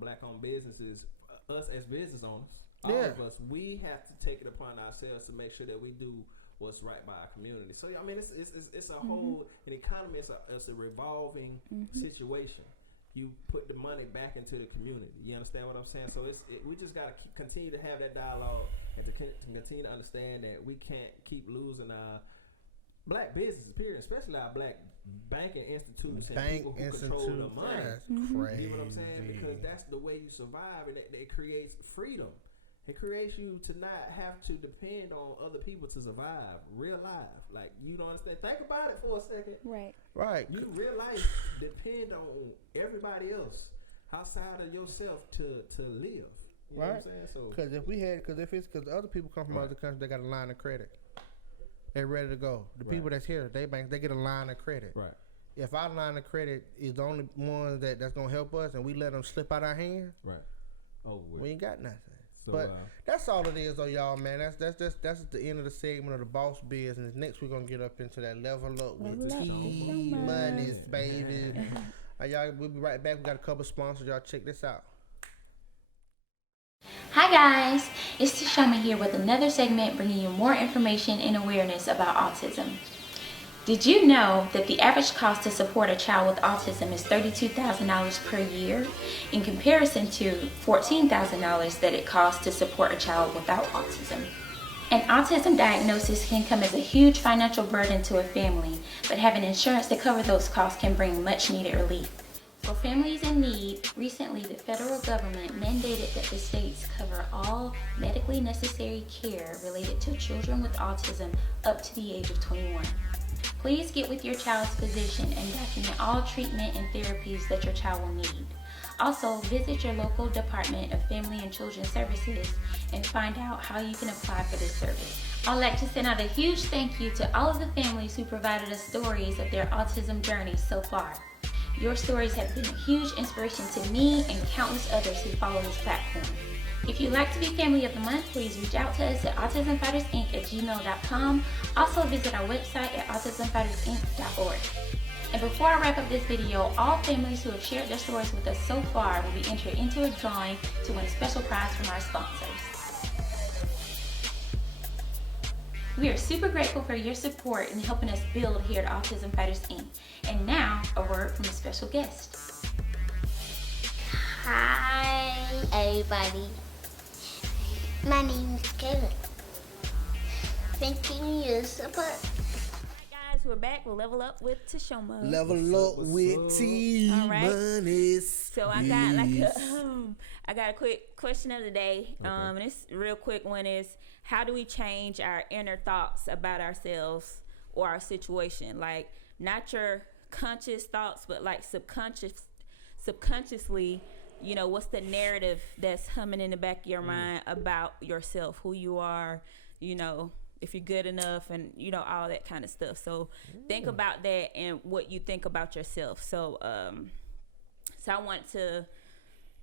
black-owned businesses, us as business owners, all of us, we have to take it upon ourselves to make sure that we do what's right by our community. So I mean, it's a whole an economy. It's a revolving situation. You put the money back into the community. You understand what I'm saying? So we just gotta continue to have that dialogue and to continue to understand that we can't keep losing our black businesses, period, especially our black banking institutes and people who control the money. That's crazy. You know what I'm saying? Because that's the way you survive, and it creates freedom. It creates you to not have to depend on other people to survive real life. Like, you don't understand. Think about it for a second. Right. You real life depend on everybody else outside of yourself to live. You know what I'm saying? So because other people come from other countries, they got a line of credit. They're ready to go. The people that's here, they get a line of credit. Right. If our line of credit is the only one that's gonna help us, and we let them slip out our hand, right? Oh, we ain't got nothing. So, but that's all it is, though, y'all, man. That's the end of the segment of the boss business. Next, we're gonna get up into that level up with T-Monies, baby. Y'all, we'll be right back. We got a couple sponsors. Y'all check this out. Hi guys, it's Toshoama here with another segment bringing you more information and awareness about autism. Did you know that the average cost to support a child with autism is $32,000 per year in comparison to $14,000 that it costs to support a child without autism? An autism diagnosis can come as a huge financial burden to a family, but having insurance to cover those costs can bring much needed relief. For families in need, recently the federal government mandated that the states cover all medically necessary care related to children with autism up to the age of 21. Please get with your child's physician and document all treatment and therapies that your child will need. Also, visit your local Department of Family and Children's Services and find out how you can apply for this service. I'd like to send out a huge thank you to all of the families who provided us stories of their autism journey so far. Your stories have been a huge inspiration to me and countless others who follow this platform. If you'd like to be Family of the Month, please reach out to us at autismfightersinc@gmail.com. Also visit our website at autismfightersinc.org. And before I wrap up this video, all families who have shared their stories with us so far will be entered into a drawing to win a special prize from our sponsors. We are super grateful for your support in helping us build here at Autism Fighters Inc. And now, a word from a special guest. Hi, everybody. My name is Kevin. Thank you for your support. Alright guys, we're back. We'll level up with Toshoama. Level up with T-Monies. So I got a quick question of the day. And this real quick one is, how do we change our inner thoughts about ourselves or our situation? Like, not your conscious thoughts, but like subconsciously, you know, what's the narrative that's humming in the back of your mind about yourself, who you are, you know, if you're good enough, and you know, all that kind of stuff. So think about that and what you think about yourself. So so I want to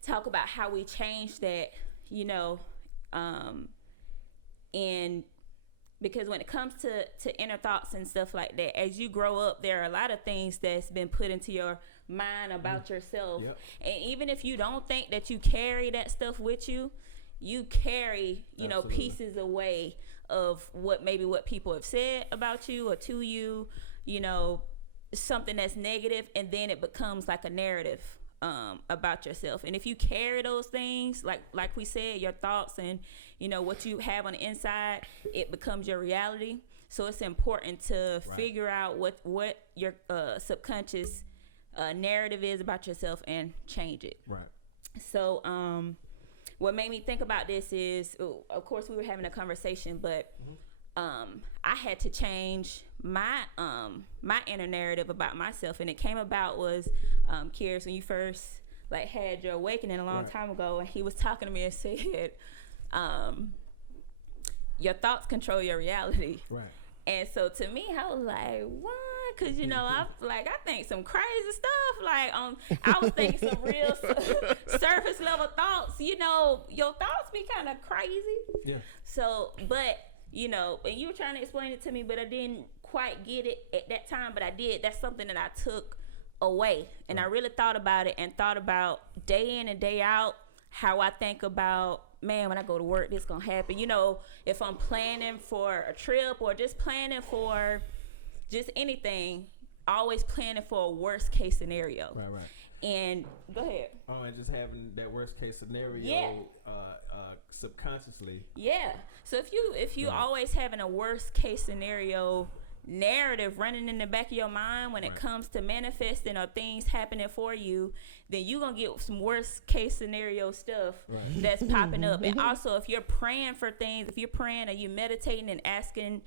talk about how we change that, you know, and because when it comes to inner thoughts and stuff like that, as you grow up, there are a lot of things that's been put into your mind about yourself. And even if you don't think that you carry that stuff with you, you carry, you know, pieces away of what people have said about you or to you, you know, something that's negative, and then it becomes like a narrative about yourself. And if you carry those things, like we said, your thoughts and, you know, what you have on the inside, it becomes your reality. So it's important to figure out what your subconscious narrative is about yourself and change it. So what made me think about this is, of course we were having a conversation, but I had to change my inner narrative about myself, and it came about was Queres, when you first like had your awakening a long time ago, and he was talking to me and said, your thoughts control your reality. And so to me, I was like, what? because I think some crazy stuff. Like I was thinking some real surface level thoughts. Your thoughts be kind of crazy. Yeah. So, but and you were trying to explain it to me, but I didn't quite get it at that time. But I did. That's something that I took away, and I really thought about it and thought about day in and day out how I think about, man, when I go to work, this gonna happen. If I'm planning for a trip or just planning for just anything, always planning for a worst case scenario. Right. And go ahead. And just having that worst case scenario, subconsciously. Yeah. So if you always having a worst case scenario narrative running in the back of your mind when it comes to manifesting or things happening for you, then you're gonna get some worst case scenario stuff that's popping up. And also, if you're praying for things, if you're praying or you meditating and asking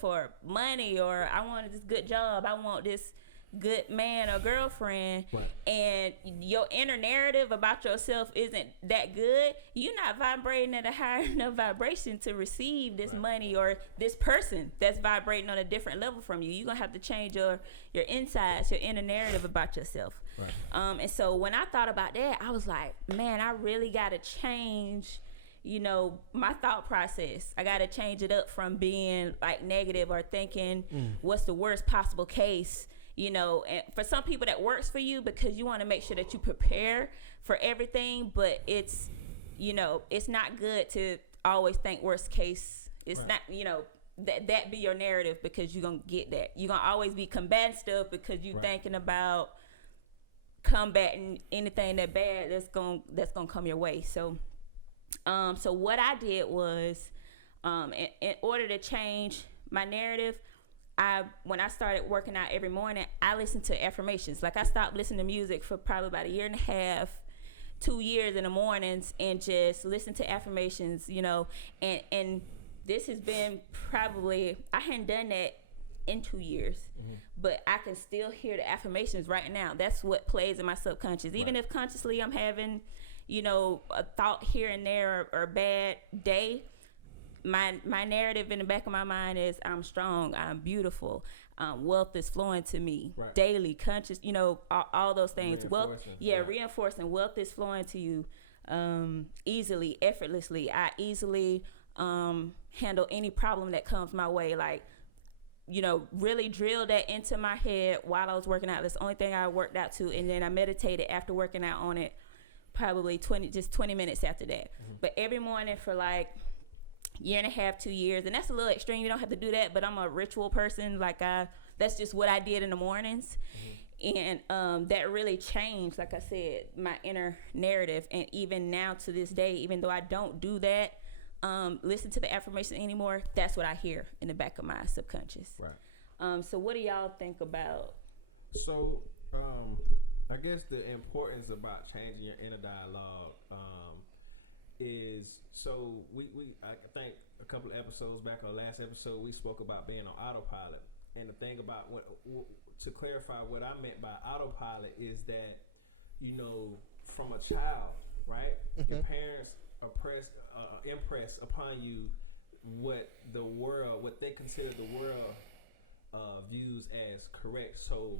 for money, or I want this good job, I want this good man or girlfriend, and your inner narrative about yourself isn't that good, you're not vibrating at a higher enough vibration to receive this money or this person that's vibrating on a different level from you. You're gonna have to change your insides, your inner narrative about yourself. And so when I thought about that, I was like, man, I really gotta change my thought process. I gotta change it up from being like negative or thinking what's the worst possible case. And for some people that works for you because you want to make sure that you prepare for everything, but it's not good to always think worst case. It's not, that be your narrative, because you're going to get that. You're going to always be combating stuff because you're thinking about combating anything that bad that's going to come your way. So what I did was, in order to change my narrative, when I started working out every morning, I listened to affirmations. Like, I stopped listening to music for probably about 1.5 years, 2 years in the mornings, and just listen to affirmations, and this has been probably, I hadn't done that in 2 years, but I can still hear the affirmations right now. That's what plays in my subconscious. Even if consciously I'm having, a thought here and there or a bad day, my narrative in the back of my mind is, I'm strong, I'm beautiful, wealth is flowing to me daily, conscious, all those things. Reinforcing wealth is flowing to you easily, effortlessly. I easily handle any problem that comes my way. Like, really drill that into my head while I was working out. That's the only thing I worked out to, and then I meditated after working out on it, probably 20 minutes after that. But every morning for like 1.5 years, 2 years, and that's a little extreme. You don't have to do that, but I'm a ritual person. Like, that's just what I did in the mornings, and that really changed, like I said, my inner narrative. And even now to this day, even though I don't do that, listen to the affirmation anymore, that's what I hear in the back of my subconscious. So what do y'all think about? So I guess the importance about changing your inner dialogue is, so I think a couple of episodes back, or last episode, we spoke about being on autopilot. And the thing about to clarify what I meant by autopilot is that, from a child, right? Your parents impress upon you what they consider the world views as correct. So,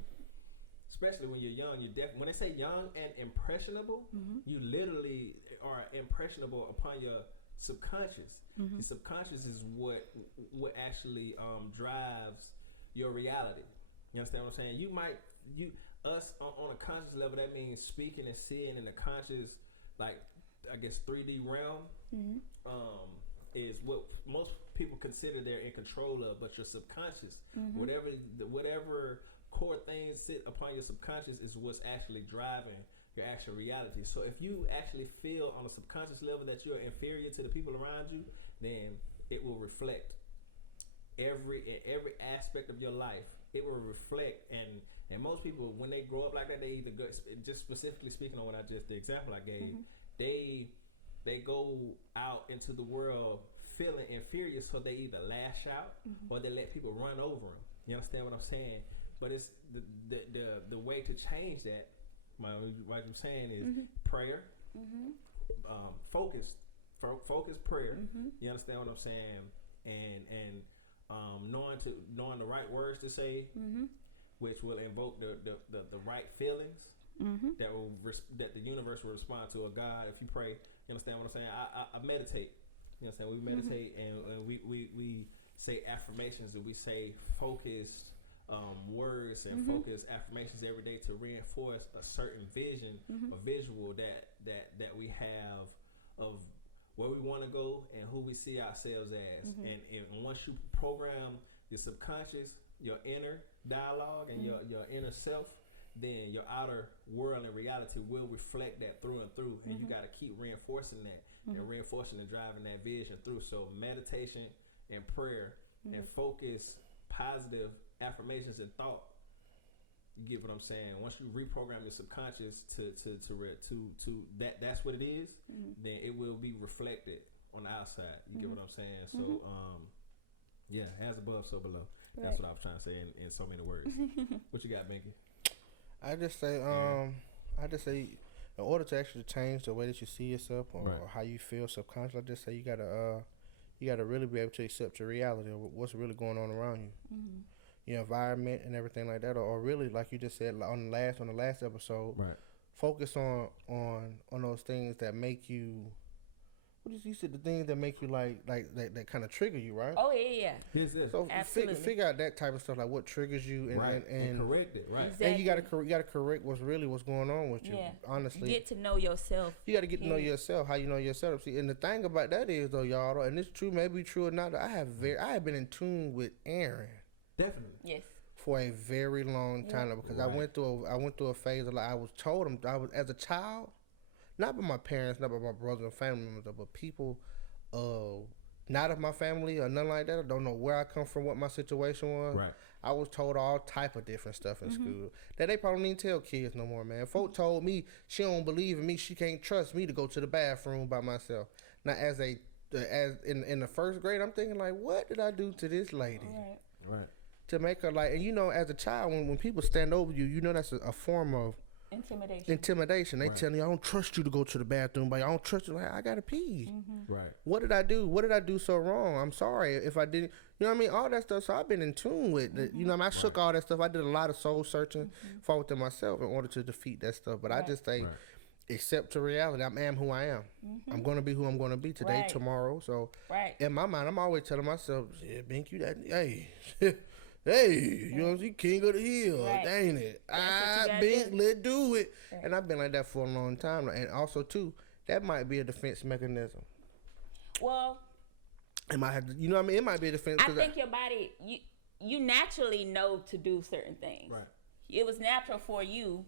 especially when you're young, when they say young and impressionable, you literally are impressionable upon your subconscious. The subconscious is what actually drives your reality. You understand what I'm saying? Us on a conscious level, that means speaking and seeing in the conscious, like, I guess 3D realm, is what most people consider they're in control of. But your subconscious, whatever core things sit upon your subconscious, is what's actually driving your actual reality. So if you actually feel on a subconscious level that you're inferior to the people around you, then it will reflect in every aspect of your life. It will reflect, and most people, when they grow up like that, they either go, just specifically speaking on the example I gave, they go out into the world feeling inferior, so they either lash out or they let people run over them. You understand what I'm saying? But it's the way to change that. What I'm saying is prayer, focused prayer. You understand what I'm saying? And knowing the right words to say, which will invoke the right feelings that the universe will respond to. A God, if you pray, you understand what I'm saying? I meditate. You understand? We meditate and we say affirmations, and we say focused words and focused affirmations every day to reinforce a certain vision, a visual that we have of where we want to go and who we see ourselves as. And once you program your subconscious, your inner dialogue, and your inner self, then your outer world and reality will reflect that through and through. And you got to keep reinforcing that and reinforcing and driving that vision through. So meditation and prayer and focus, positive affirmations and thought. You get what I'm saying? Once you reprogram your subconscious to that's what it is, then it will be reflected on the outside. You get what I'm saying? So yeah, as above, so below. Right. That's what I was trying to say in so many words. What you got, Binky? I just say, in order to actually change the way that you see yourself or how you feel subconsciously, I just say you gotta really be able to accept your reality of what's really going on around you, your environment and everything like that, or really, like you just said on the last episode, focus on those things that make you. You said the things that make you like that kind of trigger you, right? Oh yeah. So Absolutely. figure out that type of stuff, like what triggers you, and correct it, right? Exactly. And you gotta correct what's going on with you. Yeah. Honestly, Get to know yourself. you gotta get to know yourself, how you know yourself. See, and the thing about that is though, y'all, and it's true, maybe true or not, I have been in tune with Aaron. Definitely. Yes. For a very long time because I went through a phase of like I was told I was as a child. Not by my parents, not by my brothers and family members, but people not of my family or nothing like that. I don't know where I come from, what my situation was. Right. I was told all type of different stuff in school that they probably don't even tell kids no more, man. Folk told me she don't believe in me, she can't trust me to go to the bathroom by myself. Now, as in the first grade, I'm thinking like, what did I do to this lady? Right. To make her like, and you know, as a child, when people stand over you, you know that's a form of intimidation. They tell you, I don't trust you to go to the bathroom, but I don't trust you. Like, I gotta pee. Right. What did I do? What did I do so wrong? I'm sorry if I didn't. You know what I mean? All that stuff. So I've been in tune with it. You know what I mean? I shook all that stuff. I did a lot of soul searching for within myself in order to defeat that stuff. But I just say, accept to reality. I am who I am. I'm gonna be who I'm gonna be today, tomorrow. So in my mind, I'm always telling myself, yeah, Bink, you that, hey. Hey, you know what I'm saying? King of the hill, ain't it? Let's do it. Right. And I've been like that for a long time. And also, too, that might be a defense mechanism. Well, it might have to, you know what I mean? It might be a defense. I think your body, you naturally know to do certain things. Right. It was natural for you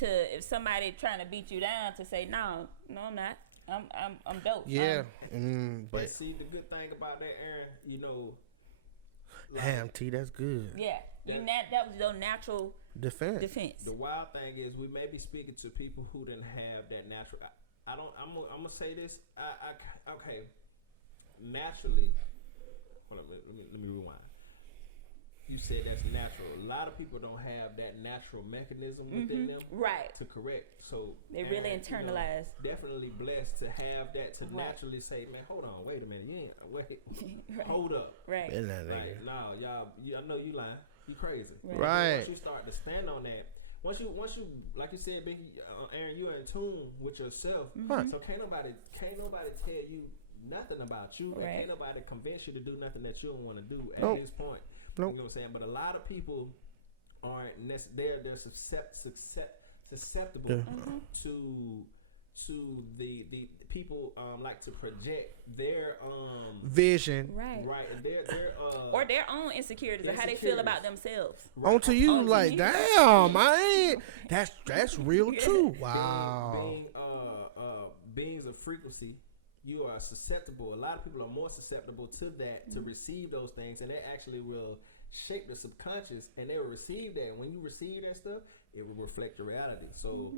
to, if somebody trying to beat you down, to say, no, I'm not. I'm dope. Yeah. But see, the good thing about that, Aaron, you know. Damn, T, that's good. Yeah, that was your natural defense. The wild thing is, we may be speaking to people who didn't have that natural. I'm gonna say this. Okay. Naturally, hold on, let me rewind. You said that's natural. A lot of people don't have that natural mechanism within them, to correct. So they really internalize. Definitely blessed to have that to naturally say, man, hold on, wait a minute, you ain't hold up, right? Like, no, y'all, I know you lying, you crazy, right? Once you start to stand on that, once you, like you said, Big Aaron, you are in tune with yourself. So can't nobody tell you nothing about you, and can't nobody convince you to do nothing that you don't want to do at this point. Nope. You know what I'm saying? But a lot of people aren't necessarily, they're susceptible to the people like to project their vision, right, and their or their own insecurities or how they feel about themselves onto you. Like, damn, I ain't. That's real too. Wow. Being beings of frequency, you are susceptible. A lot of people are more susceptible to that, to receive those things, and they actually will shape the subconscious, and they will receive that. And when you receive that stuff, it will reflect your reality. So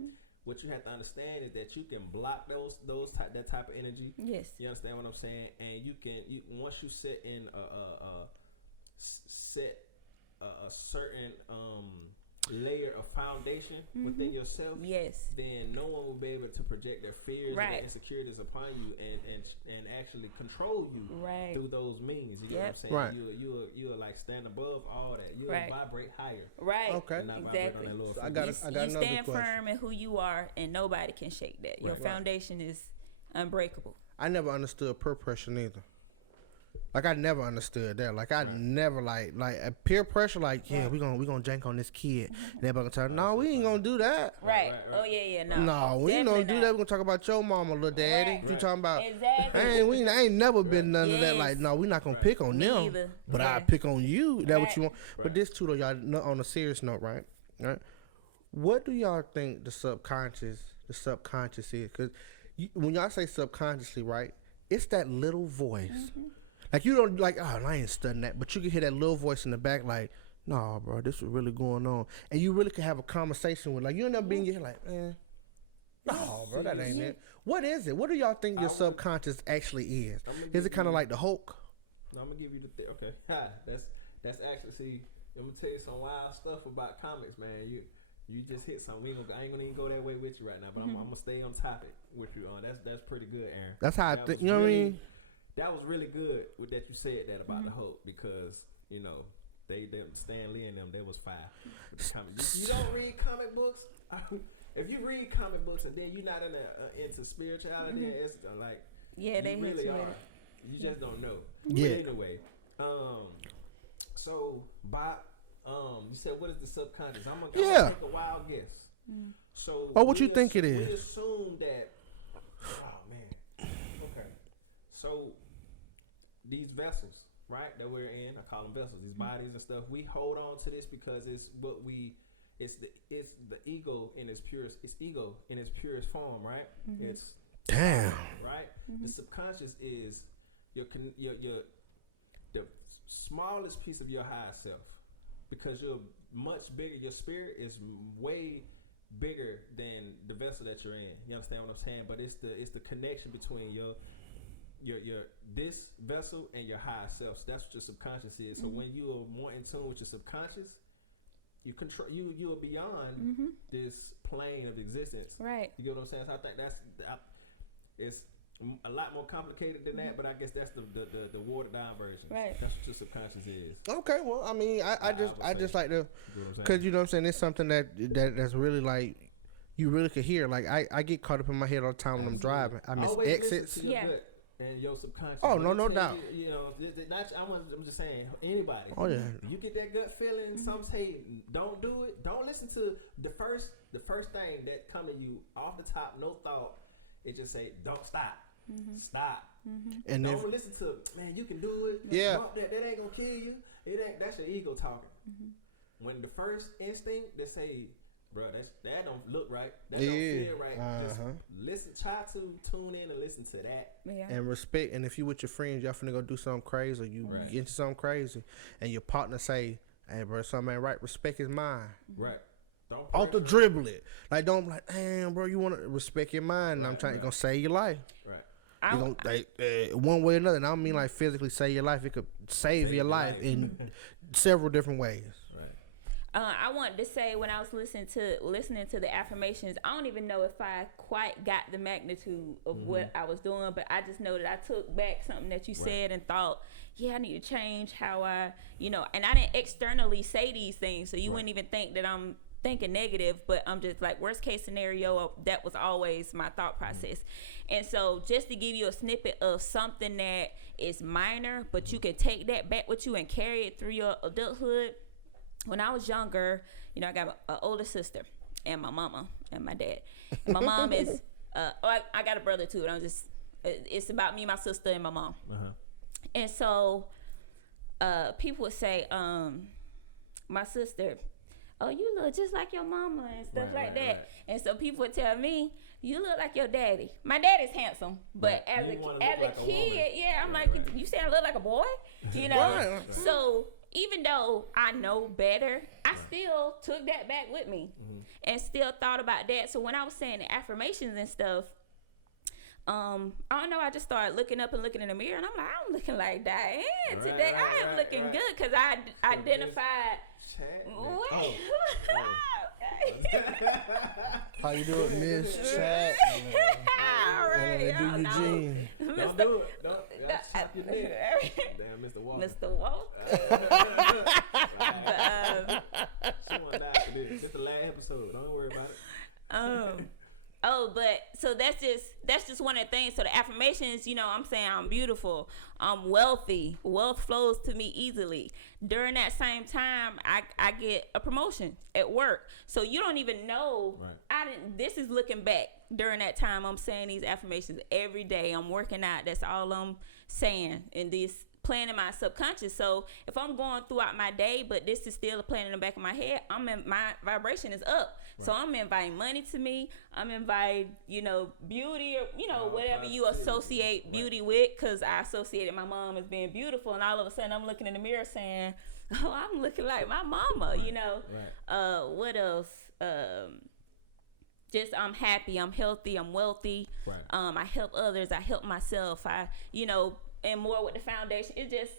what you have to understand is that you can block that type of energy. Yes. You understand what I'm saying? And you once you sit in a certain layer of foundation within yourself, Yes. then no one will be able to project their fears and Right. their insecurities upon you and actually control you Right. through those means. You know what I'm saying? Right. You'll like stand above all that. You'll Right. vibrate higher. Right. Okay. And not vibrate on Exactly. that little So I frequency. got You another stand question. firm in who you are, and nobody can shake that. Your Right. foundation is unbreakable. I never understood peer pressure neither. Like I never understood that. Like I never like peer pressure. Like yeah, we gonna jank on this kid. And everybody gonna tell, no, we ain't gonna do that. Right. right. Oh yeah. No. No, we ain't gonna Definitely do not. that. We gonna talk about your mama, little daddy. Right. What you talking about? Exactly. I ain't never been none of that. Yes. Like no, we not gonna pick on Me them. either. But Yeah. I pick on you. That what you Right. want. But this too though, y'all know, on a serious note, right? Right. What do y'all think the subconscious is? Because when y'all say subconsciously, right, it's that little voice. Like you don't like, oh, I ain't studying that, but you can hear that little voice in the back, like, no, bro, this is really going on, and you really can have a conversation with, like, you end up being here, like, no, bro, that ain't it. What is it? What do y'all think your subconscious actually is? Is it kind of like the Hulk? No, I'm gonna give you the okay. That's actually see. I'm gonna tell you some wild stuff about comics, man. You just hit something. I ain't gonna even go that way with you right now, but I'm gonna stay on topic with you. That's pretty good, Aaron. That's how I That think. was You know what I really- mean? That was really good with that you said that about the Hulk because you know they Stan Lee and them they was fire. With the comic. You don't read comic books. If you read comic books and then you're not into spirituality, it's like Yeah, they you hit really you are. with it. You just don't know. Yeah. But anyway, so Bob, you said what is the subconscious? I'm gonna take a wild guess. So What you we think it we is? assume that. Oh man. Okay. So these vessels, right, that we're in, I call them vessels. These bodies and stuff. We hold on to this because it's what we. It's the ego in its purest form, right? It's Damn. right. The subconscious is your the smallest piece of your higher self because you're much bigger. Your spirit is way bigger than the vessel that you're in. You understand what I'm saying? But it's the connection between your this vessel and your higher self. So that's what your subconscious is. So when you are more in tune with your subconscious, you control you are beyond this plane of existence. Right. You get what I'm saying? So I think it's a lot more complicated than that, but I guess that's the watered down version. Right. That's what your subconscious is. Okay, well, I mean, I just like to, You know what I'm saying? cause you know what I'm saying. It's something that's really like you really could hear. Like I get caught up in my head all the time when I'm driving. I miss Always listen exits. to your Yeah. gut and your subconscious. Oh, When no, they no tell doubt. You know, I'm just saying anybody. Oh yeah. You get that gut feeling. Some say don't do it. Don't listen to the first thing that come to you off the top. No thought. It just say don't stop. Stop. And if Don't listen to man. You can do it. Yeah. Bump that ain't gonna kill you. It ain't. That's your ego talking. When the first instinct they say, bro, that don't look right. That don't feel right. Just listen. Try to tune in and listen to that. Yeah. and respect, and if you with your friends, y'all finna go do something crazy, or you Right. get into something crazy, and your partner say, "Hey, bro, something ain't right. Respect is mine." Right. Don't Off the pressure. dribble it. Like don't be like, damn, bro, you wanna respect your mind. And I'm trying, gonna save your life. Right. You gonna like one way or another. And I don't mean like physically save your life. It could save your life in several different ways. I wanted to say when I was listening to the affirmations, I don't even know if I quite got the magnitude of what I was doing, but I just know that I took back something that you said and thought, yeah, I need to change how I, and I didn't externally say these things, so you wouldn't even think that I'm thinking negative, but I'm just like worst case scenario. That was always my thought process. And so just to give you a snippet of something that is minor, but you can take that back with you and carry it through your adulthood. When I was younger, I got an older sister and my mama and my dad. And my mom is, I got a brother too. And it's about me, my sister, and my mom. And so people would say, my sister, oh, you look just like your mama and stuff like that. Right. And so people would tell me, you look like your daddy. My daddy's handsome, but as a kid, I'm like, you say I look like a boy? Right. So even though I know better, I still took that back with me and still thought about that. So when I was saying the affirmations and stuff, I don't know, I just started looking up and looking in the mirror, and I'm like, I'm looking like Diane today. I am looking good because I identified, Oh. How you doing, Miss Chat? All right. Do Eugene. Don't do it. Don't. Chop your neck. Damn, Mr. Walker. Mr. Walker. She won't die for this. This is the last episode. Don't worry about it. But so that's just one of the things. So the affirmations, I'm saying I'm beautiful, I'm wealthy, wealth flows to me easily. During that same time, I get a promotion at work. So you don't even know. Right. This is looking back. During that time, I'm saying these affirmations every day. I'm working out. That's all I'm saying in this plan in my subconscious. So if I'm going throughout my day, but this is still a plan in the back of my head, my vibration is up. Right. So I'm inviting money to me. I'm inviting, beauty, or, whatever you associate beauty with, because I associated my mom as being beautiful, and all of a sudden I'm looking in the mirror saying, oh, I'm looking like my mama, Right. What else? Just I'm happy, I'm healthy, I'm wealthy. Right. I help others, I help myself. And more with the foundation, it's just,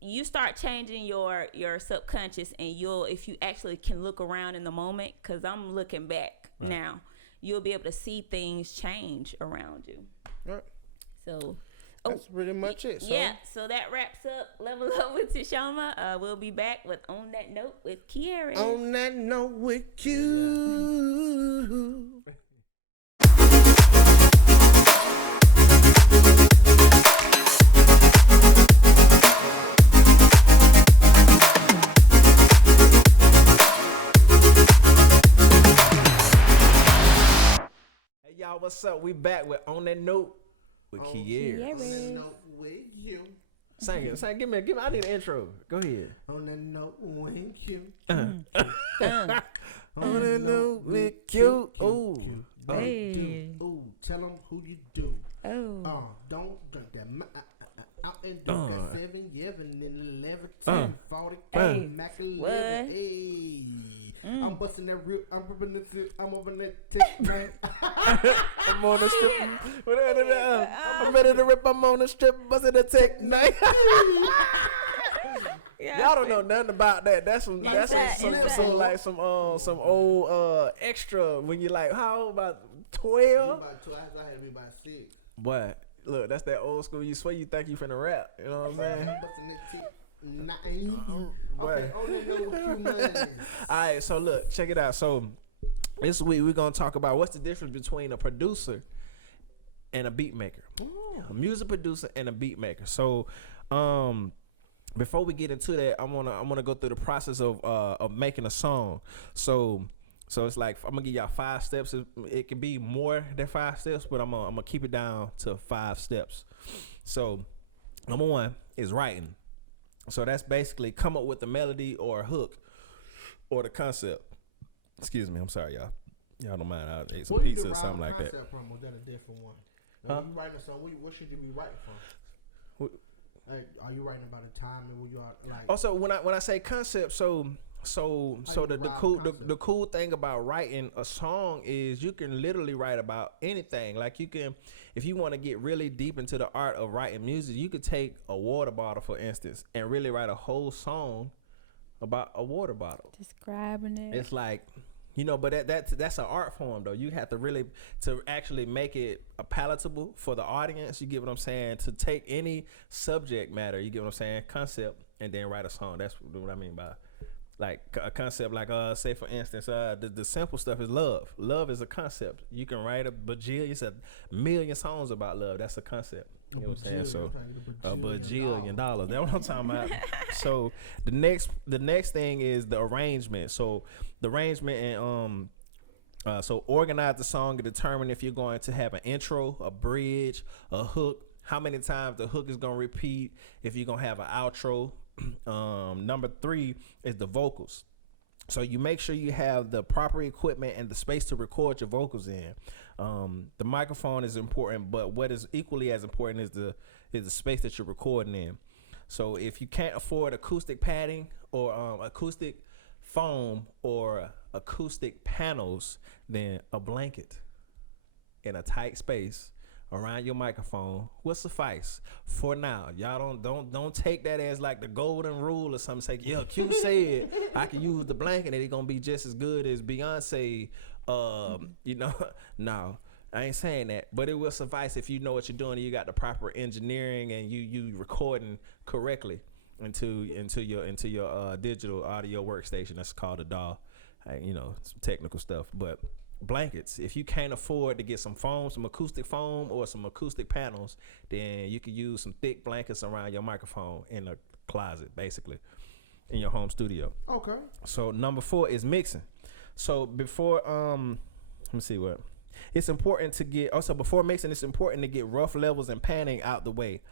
you start changing your subconscious, and if you actually can look around in the moment, because I'm looking back right. now, you'll be able to see things change around you. Right. So that's pretty much it. So. Yeah, so that wraps up Level Up with Toshoama. We'll be back with On That Note with Queres. On That Note with you. Hey y'all, what's up? We back with On That Note with Queres. On that note with you. Sing it. Give me. I need an intro. Go ahead. On that note with you. On that note with you. Ooh. Hey. Ooh. Tell them who you do. Oh. Don't drink that. Out and do that 7, 11, and 11, 10, 40, Mac 11. Hey. I'm busting that rip. I'm ripping this. I'm over that tick, man. I'm on the strip. I'm ready to rip. I'm on the strip. Busting the tick, man. Y'all don't know nothing about that. That's some old extra when you like, how old, about 12? I had to be about 6. What? Look, that's that old school. You swear you think you finna rap. You know what I'm saying? I'm busting that tick. Okay, alright, so look, check it out. So this week we're gonna talk about what's the difference between a producer and a beat maker. A music producer and a beat maker. So before we get into that, I wanna go through the process of making a song. So it's like I'm gonna give y'all 5 steps. It can be more than 5 steps, but I'm gonna keep it down to 5 steps. So number 1 is writing. So that's basically come up with the melody or a hook or the concept. Excuse me, I'm sorry, y'all. Y'all don't mind. I ate some pizza or something like that. From? Was that a different one? When you writing a song, what should you be writing from? Are you writing about a time and when you are like? Also, when I say concept, so the cool thing about writing a song is you can literally write about anything. Like you can, if you want to get really deep into the art of writing music, you could take a water bottle, for instance, and really write a whole song about a water bottle. Describing it. It's like, but that's an art form though. You have to to actually make it palatable for the audience. You get what I'm saying? To take any subject matter, you get what I'm saying? Concept, and then write a song. That's what I mean by. Like a concept, like say for instance, the simple stuff is love. Love is a concept. You can write a million songs about love. That's a concept. You know what I'm saying? So a bajillion dollars. That's what I'm talking about. So the next thing is the arrangement. So the arrangement and so organize the song and determine if you're going to have an intro, a bridge, a hook. How many times the hook is gonna repeat? If you're gonna have an outro. Number 3 is the vocals. So you make sure you have the proper equipment and the space to record your vocals in. The microphone is important, but what is equally as important is the space that you're recording in. So if you can't afford acoustic padding or acoustic foam or acoustic panels, then a blanket in a tight space around your microphone will suffice for now. Y'all don't take that as like the golden rule or something. Say, yeah, Q said I can use the blanket and it's gonna be just as good as Beyonce. You know, no, I ain't saying that, but it will suffice if you know what you're doing and you got the proper engineering and you recording correctly into your digital audio workstation. That's called a DAW. You know, some technical stuff, but blankets, if you can't afford to get some foam, some acoustic foam or some acoustic panels, then you can use some thick blankets around your microphone in a closet, basically, in your home studio. Okay. So number 4 is mixing. So before let me see what it's important to get. Also, before mixing, it's important to get rough levels and panning out the way.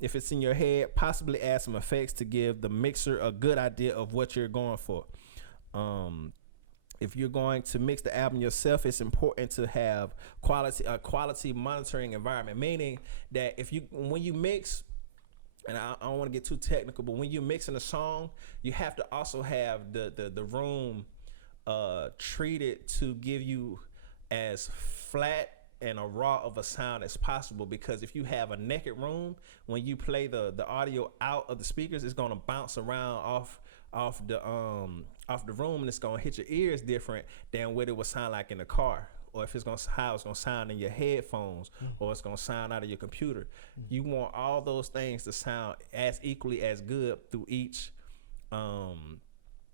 If it's in your head, possibly add some effects to give the mixer a good idea of what you're going for. If you're going to mix the album yourself, it's important to have a quality monitoring environment. Meaning that when you mix, and I don't want to get too technical, but when you're mixing a song, you have to also have the room treated to give you as flat and a raw of a sound as possible. Because if you have a naked room, when you play the audio out of the speakers, it's gonna bounce around off the room, and it's gonna hit your ears different than what it would sound like in the car, or if how it's gonna sound in your headphones, or it's gonna sound out of your computer. You want all those things to sound as equally as good through each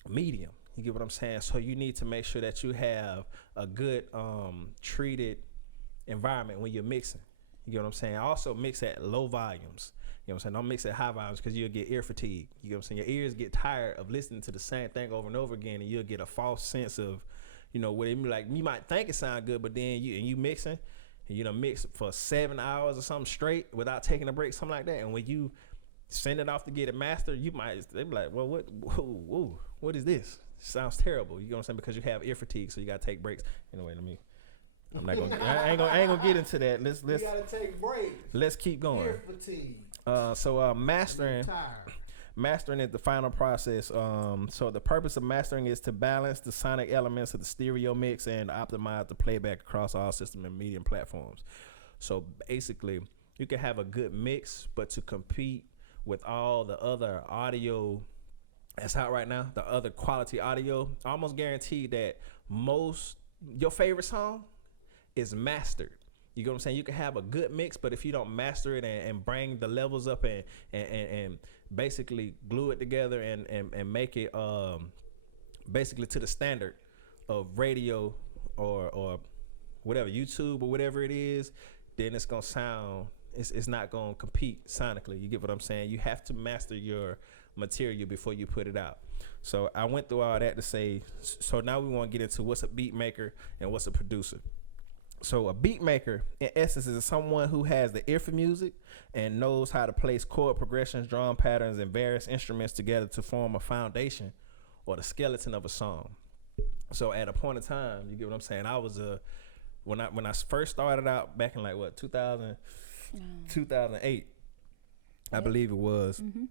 medium. You get what I'm saying? So you need to make sure that you have a good treated environment when you're mixing. You get what I'm saying? Also mix at low volumes. You know what I'm saying? Don't mix at high volumes because you'll get ear fatigue. You know what I'm saying? Your ears get tired of listening to the same thing over and over again, and you'll get a false sense of, you know, what it mean. Like, you might think it sound good, but then you mixing, and you know, mix for 7 hours or something straight without taking a break, something like that. And when you send it off to get it mastered, they be like, well, what is this? It sounds terrible. You know what I'm saying? Because you have ear fatigue, so you gotta take breaks. Anyway, I'm not gonna. I ain't gonna get into that. Let's. You gotta take breaks. Let's keep going. Ear fatigue. Mastering is the final process. So the purpose of mastering is to balance the sonic elements of the stereo mix and optimize the playback across all system and medium platforms. So basically, you can have a good mix, but to compete with all the other audio that's out right now, the other quality audio, I almost guarantee that your favorite song is mastered. You get what I'm saying? You can have a good mix, but if you don't master it and bring the levels up and basically glue it together and make it basically to the standard of radio or whatever, YouTube or whatever it is, then it's gonna sound, it's not gonna compete sonically. You get what I'm saying? You have to master your material before you put it out. So I went through all that to say, so now we want to get into what's a beat maker and what's a producer. So a beat maker, in essence, is someone who has the ear for music and knows how to place chord progressions, drum patterns, and various instruments together to form a foundation or the skeleton of a song. So at a point in time, you get what I'm saying? I was when I first started out back in 2008, I believe it was. Mm-hmm.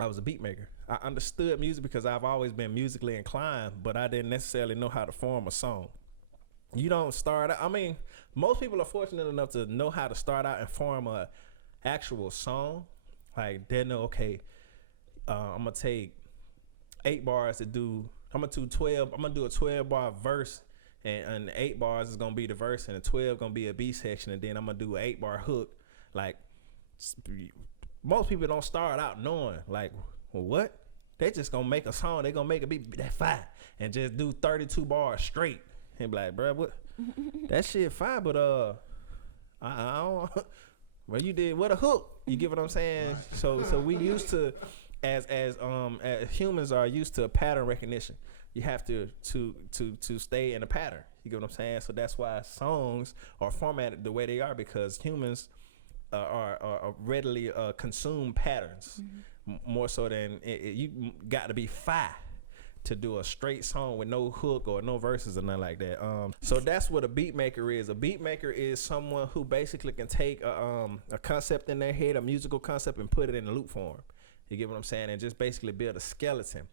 I was a beat maker. I understood music because I've always been musically inclined, but I didn't necessarily know how to form a song. You don't start out. I mean, most people are fortunate enough to know how to start out and form a actual song. Like, they know, okay, I'm gonna take 8 bars to do. I'm gonna do 12. I'm gonna do a 12-bar verse, and 8 bars is gonna be the verse, and the 12 gonna be a B section, and then I'm gonna do an 8-bar hook. Like, most people don't start out knowing, like, well, what? They just gonna make a song. They gonna make a beat that fire and just do 32 bars straight. And be like, bro, what? That shit fine, but I don't. Well, you did what a hook. You get what I'm saying? So we used to, as humans are used to pattern recognition. You have to stay in a pattern. You get what I'm saying? So that's why songs are formatted the way they are, because humans are readily consume patterns more so than you got to be fire to do a straight song with no hook or no verses or nothing like that. So that's what a beat maker is. A beat maker is someone who basically can take a concept in their head, a musical concept, and put it in a loop form. You get what I'm saying? And just basically build a skeleton.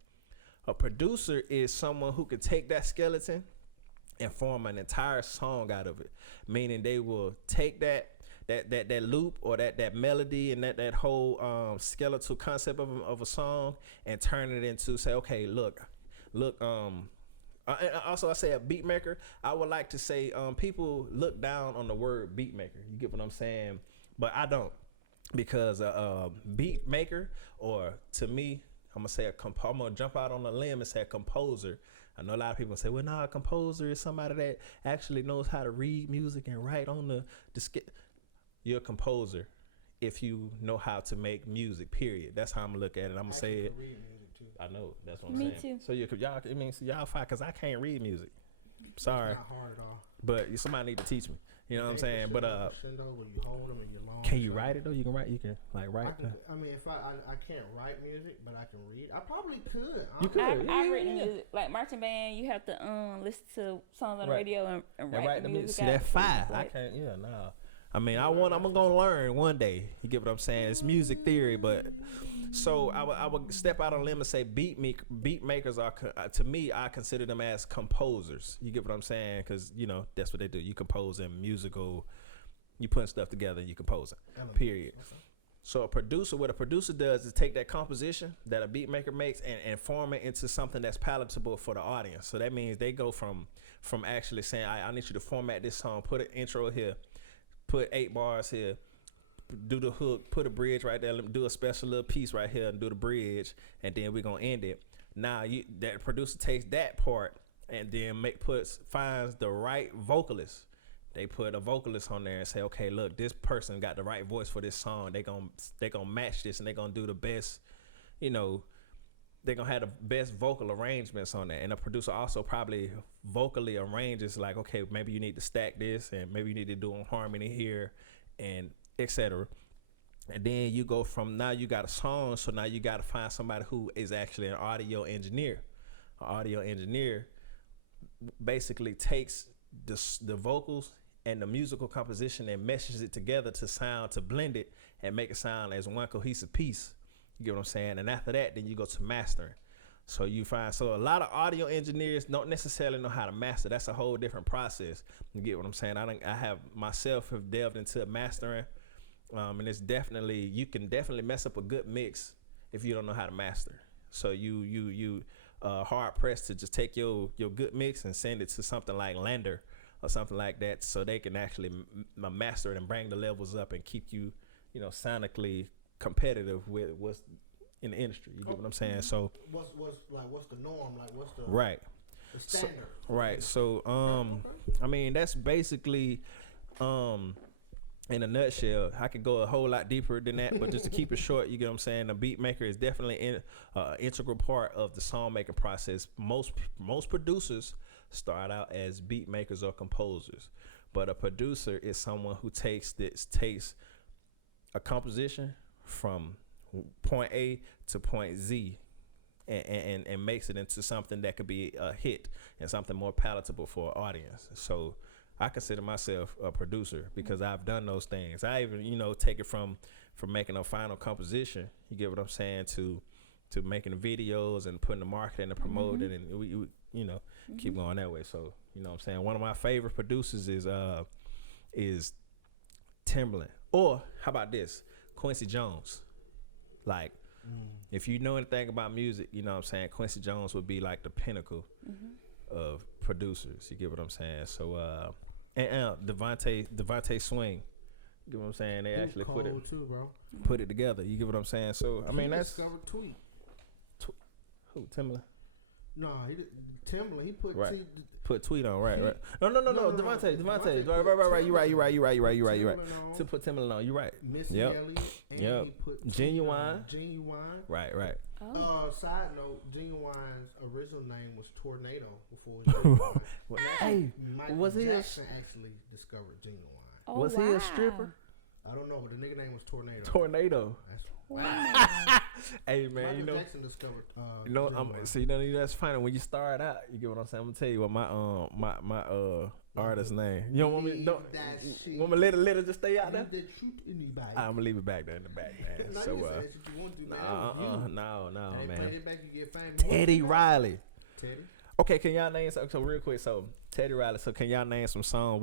A producer is someone who can take that skeleton and form an entire song out of it. Meaning they will take that that loop or that melody and that whole skeletal concept of a song and turn it into say, okay, look. And also, I say a beat maker. I would like to say people look down on the word beat maker. You get what I'm saying? But I don't, because beat maker, or to me, I'm gonna jump out on a limb and say a composer. I know a lot of people say, well, nah, a composer is somebody that actually knows how to read music and write on the skit. You're a composer if you know how to make music. Period. That's how I'm gonna look at it. I'm gonna say it. I know. That's what I'm saying. Me too. So y'all fight because I can't read music. Sorry, It's not hard at all. but somebody need to teach me. You know what I'm saying? But Send over, you hold them in your long can you write it though? You can write. You can like write. I mean, if I can't write music, but I can read. I probably could. You could. I've written music like marching band. You have to listen to songs on the Right. radio and write the music. See out. that fire? I Like, can't. Yeah, nah. I mean, I'm gonna learn one day. You get what I'm saying? It's music theory, but so I would step out on a limb and say beat makers are to me, I consider them as composers. You get what I'm saying? Because that's what they do. You compose in musical. You putting stuff together and you compose it. Period. So what a producer does is take that composition that a beat maker makes and form it into something that's palatable for the audience. So that means they go from actually saying, I need you to format this song, put an intro here, put 8 bars here, do the hook, put a bridge right there, do a special little piece right here and do the bridge, and then we're gonna end it. Now that producer takes that part and then finds the right vocalist. They put a vocalist on there and say, okay, look, this person got the right voice for this song. They gonna match this and they gonna do the best, they're gonna have the best vocal arrangements on that. And the producer also probably vocally arranges like, okay, maybe you need to stack this and maybe you need to do a harmony here and etc. And then you go from now you got a song, so now you got to find somebody who is actually an audio engineer. An audio engineer basically takes the vocals and the musical composition and meshes it together to blend it and make it sound as one cohesive piece. You get what I'm saying? And after that, then you go to mastering. So a lot of audio engineers don't necessarily know how to master. That's a whole different process. You get what I'm saying? I have delved into mastering, and it's you can definitely mess up a good mix if you don't know how to master. So you hard pressed to just take your good mix and send it to something like Lander or something like that, so they can actually master it and bring the levels up and keep you, sonically competitive with what's in the industry. You get what I'm saying? So what's the norm? Like what's the right? The standard. Right. So I mean that's basically in a nutshell. I could go a whole lot deeper than that, but just to keep it short, you get what I'm saying. The beat maker is definitely an integral part of the song making process. Most producers start out as beat makers or composers, but a producer is someone who takes a composition from point A to point Z and makes it into something that could be a hit and something more palatable for an audience. So I consider myself a producer because I've done those things. I even, take it from making a final composition, you get what I'm saying, to making videos and putting the marketing and promoting, and we keep going that way. So, what I'm saying, one of my favorite producers is Timbaland. Or how about this? Quincy Jones. Like, if you know anything about music, you know what I'm saying, Quincy Jones would be like the pinnacle of producers. You get what I'm saying? So, and Devontae Swing. You get what I'm saying? They actually put it together. You get what I'm saying? So, I mean, that's Tweet. Who, Timbaland? No, Timbaland. He put right. Put Tweet on, right. No. Devontae. Right. You're right. To put Timbaland on, you're right. Missy Elliott. And he put Genuine. Right. Oh. Side note: Genuine's original name was Tornado before he was he Jackson actually discovered Genuine. Oh, was he a stripper? I don't know, but the nigga name was Tornado. Tornado. That's Hey man, Michael Jackson discovered. That's funny when you start out. You get what I'm saying? I'm gonna tell you what my artist name. You don't want me? Want me to let it just stay out there? I'm gonna leave it back there in the back, man. So no, man. Teddy Riley. Teddy. Okay, can y'all name so real quick? So Teddy Riley. So can y'all name some songs?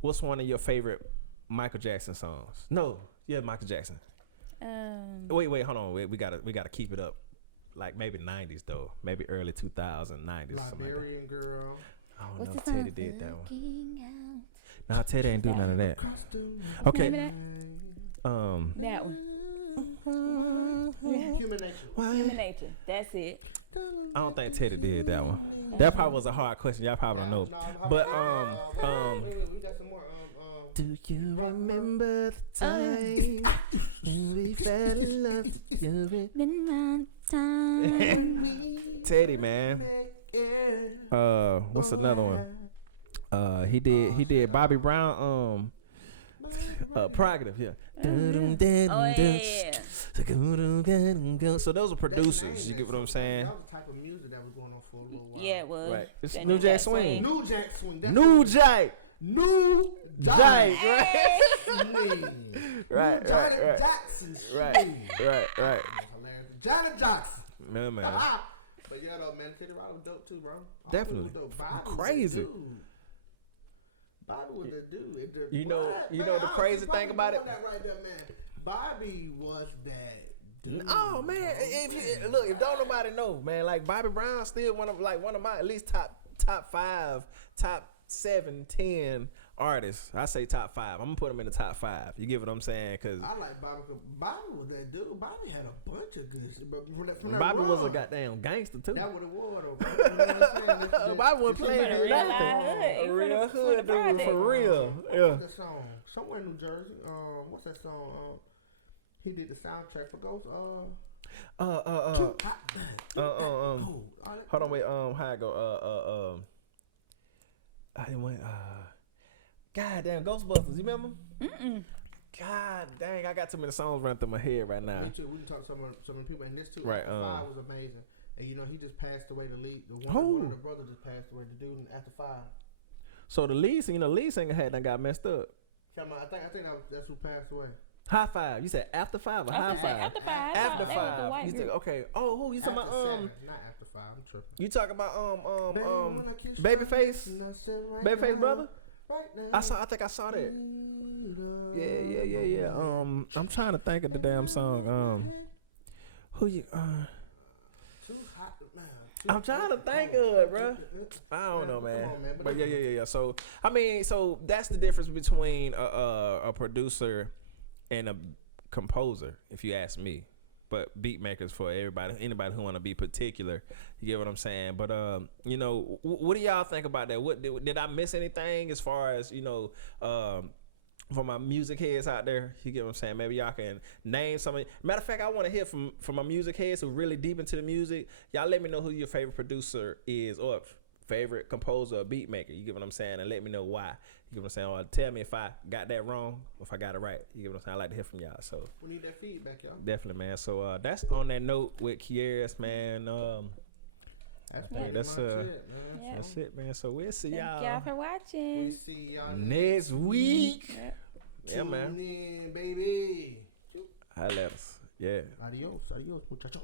What's one of your favorite Michael Jackson songs. No, yeah, Michael Jackson. Wait, hold on. We gotta keep it up. Like maybe 90s though, maybe early 2000s, 90s. Liberian Girl. I don't know if Teddy did that one. Nah, Teddy ain't do none of that. Okay. That one. Human Nature. Human Nature. That's it. I don't think Teddy did that one. That probably was a hard question. Y'all probably don't know. But we got some more. do you remember the time when we fell in love together? Been my time. Teddy, man. What's another one? He did Bobby Brown. Prerogative, yeah. Oh yeah. So those are producers. You get what I'm saying? That was the type of music that was going on for a little while. Yeah, it was. Right. It's That New Jack Swing. New Jack Swing. That's New what- Jack. New Jack. Hey. Right. Johnny Right. Jackson. Right. Right. Hilarious. Johnny Jackson. Man, man. But yeah, though, man, Teddy Riley was dope too, bro. All Definitely. was dope. Bobby was Crazy. the dude. Bobby was the dude. You know Man, the I crazy was thing about it? that right there, man. Bobby was that dude. Oh man, if don't nobody know, man, like Bobby Brown still one of my at least top 5, top 7, 10 artists. I say top 5. I'm gonna put him in the top 5. You get what I'm saying? Cause I like Bobby. Cause Bobby was that dude. Bobby had a bunch of good shit. But from that Bobby was a run, goddamn gangster too. That what it was, though. You know what I'm saying? Bobby wasn't From playing the real nothing. life hood. A real From the hood dude project. for real. Yeah. What's that song? Somewhere in New Jersey. What's that song? He did the soundtrack for Ghost. Hold on, wait. How I go? I went. God damn, Ghostbusters. You remember? God dang, I got too many songs running through my head right now. Me too. We can talk to some of the people, and this too. Right, After Five was amazing, and you know he just passed away. The lead, one of the brothers just passed away. The dude in After Five. So the lead singer had done got messed up. Come on, I think that's who passed away. High Five. You said After Five or High Five? After Five. After That was the Five. white You group. think, okay. Oh, who you talking After about? Seven, not After Five. I'm tripping. You talking about Baby, Babyface? right Babyface now, brother? Right now. I think I saw that. Yeah. I'm trying to think of the damn song. Who you? Too hot to man. I'm trying to think of it, bro. I don't know, man. Come on, man. But yeah. So I mean, so that's the difference between a producer and a composer, if you ask me. But beat makers for anybody who want to be particular, you get what I'm saying. But you know, what do y'all think about that? What did I miss anything as far as for my music heads out there? You get what I'm saying? Maybe y'all can name some. Matter of fact, I want to hear from my music heads who really deep into the music. Y'all let me know who your favorite producer is or favorite composer or beat maker. You get what I'm saying? And let me know why. You get what I'm saying? Or tell me if I got that wrong or if I got it right. You get what I'm saying? I like to hear from y'all. So We need that feedback, y'all. definitely, man. So that's on that note with Queres, man. That's I think that's it, man. Yeah. that's it, man. So we'll see Thank y'all y'all for We watching. see y'all next week. Yep. Yeah, man. Tune in, baby. Holla at us. Yeah. Adios, muchachos.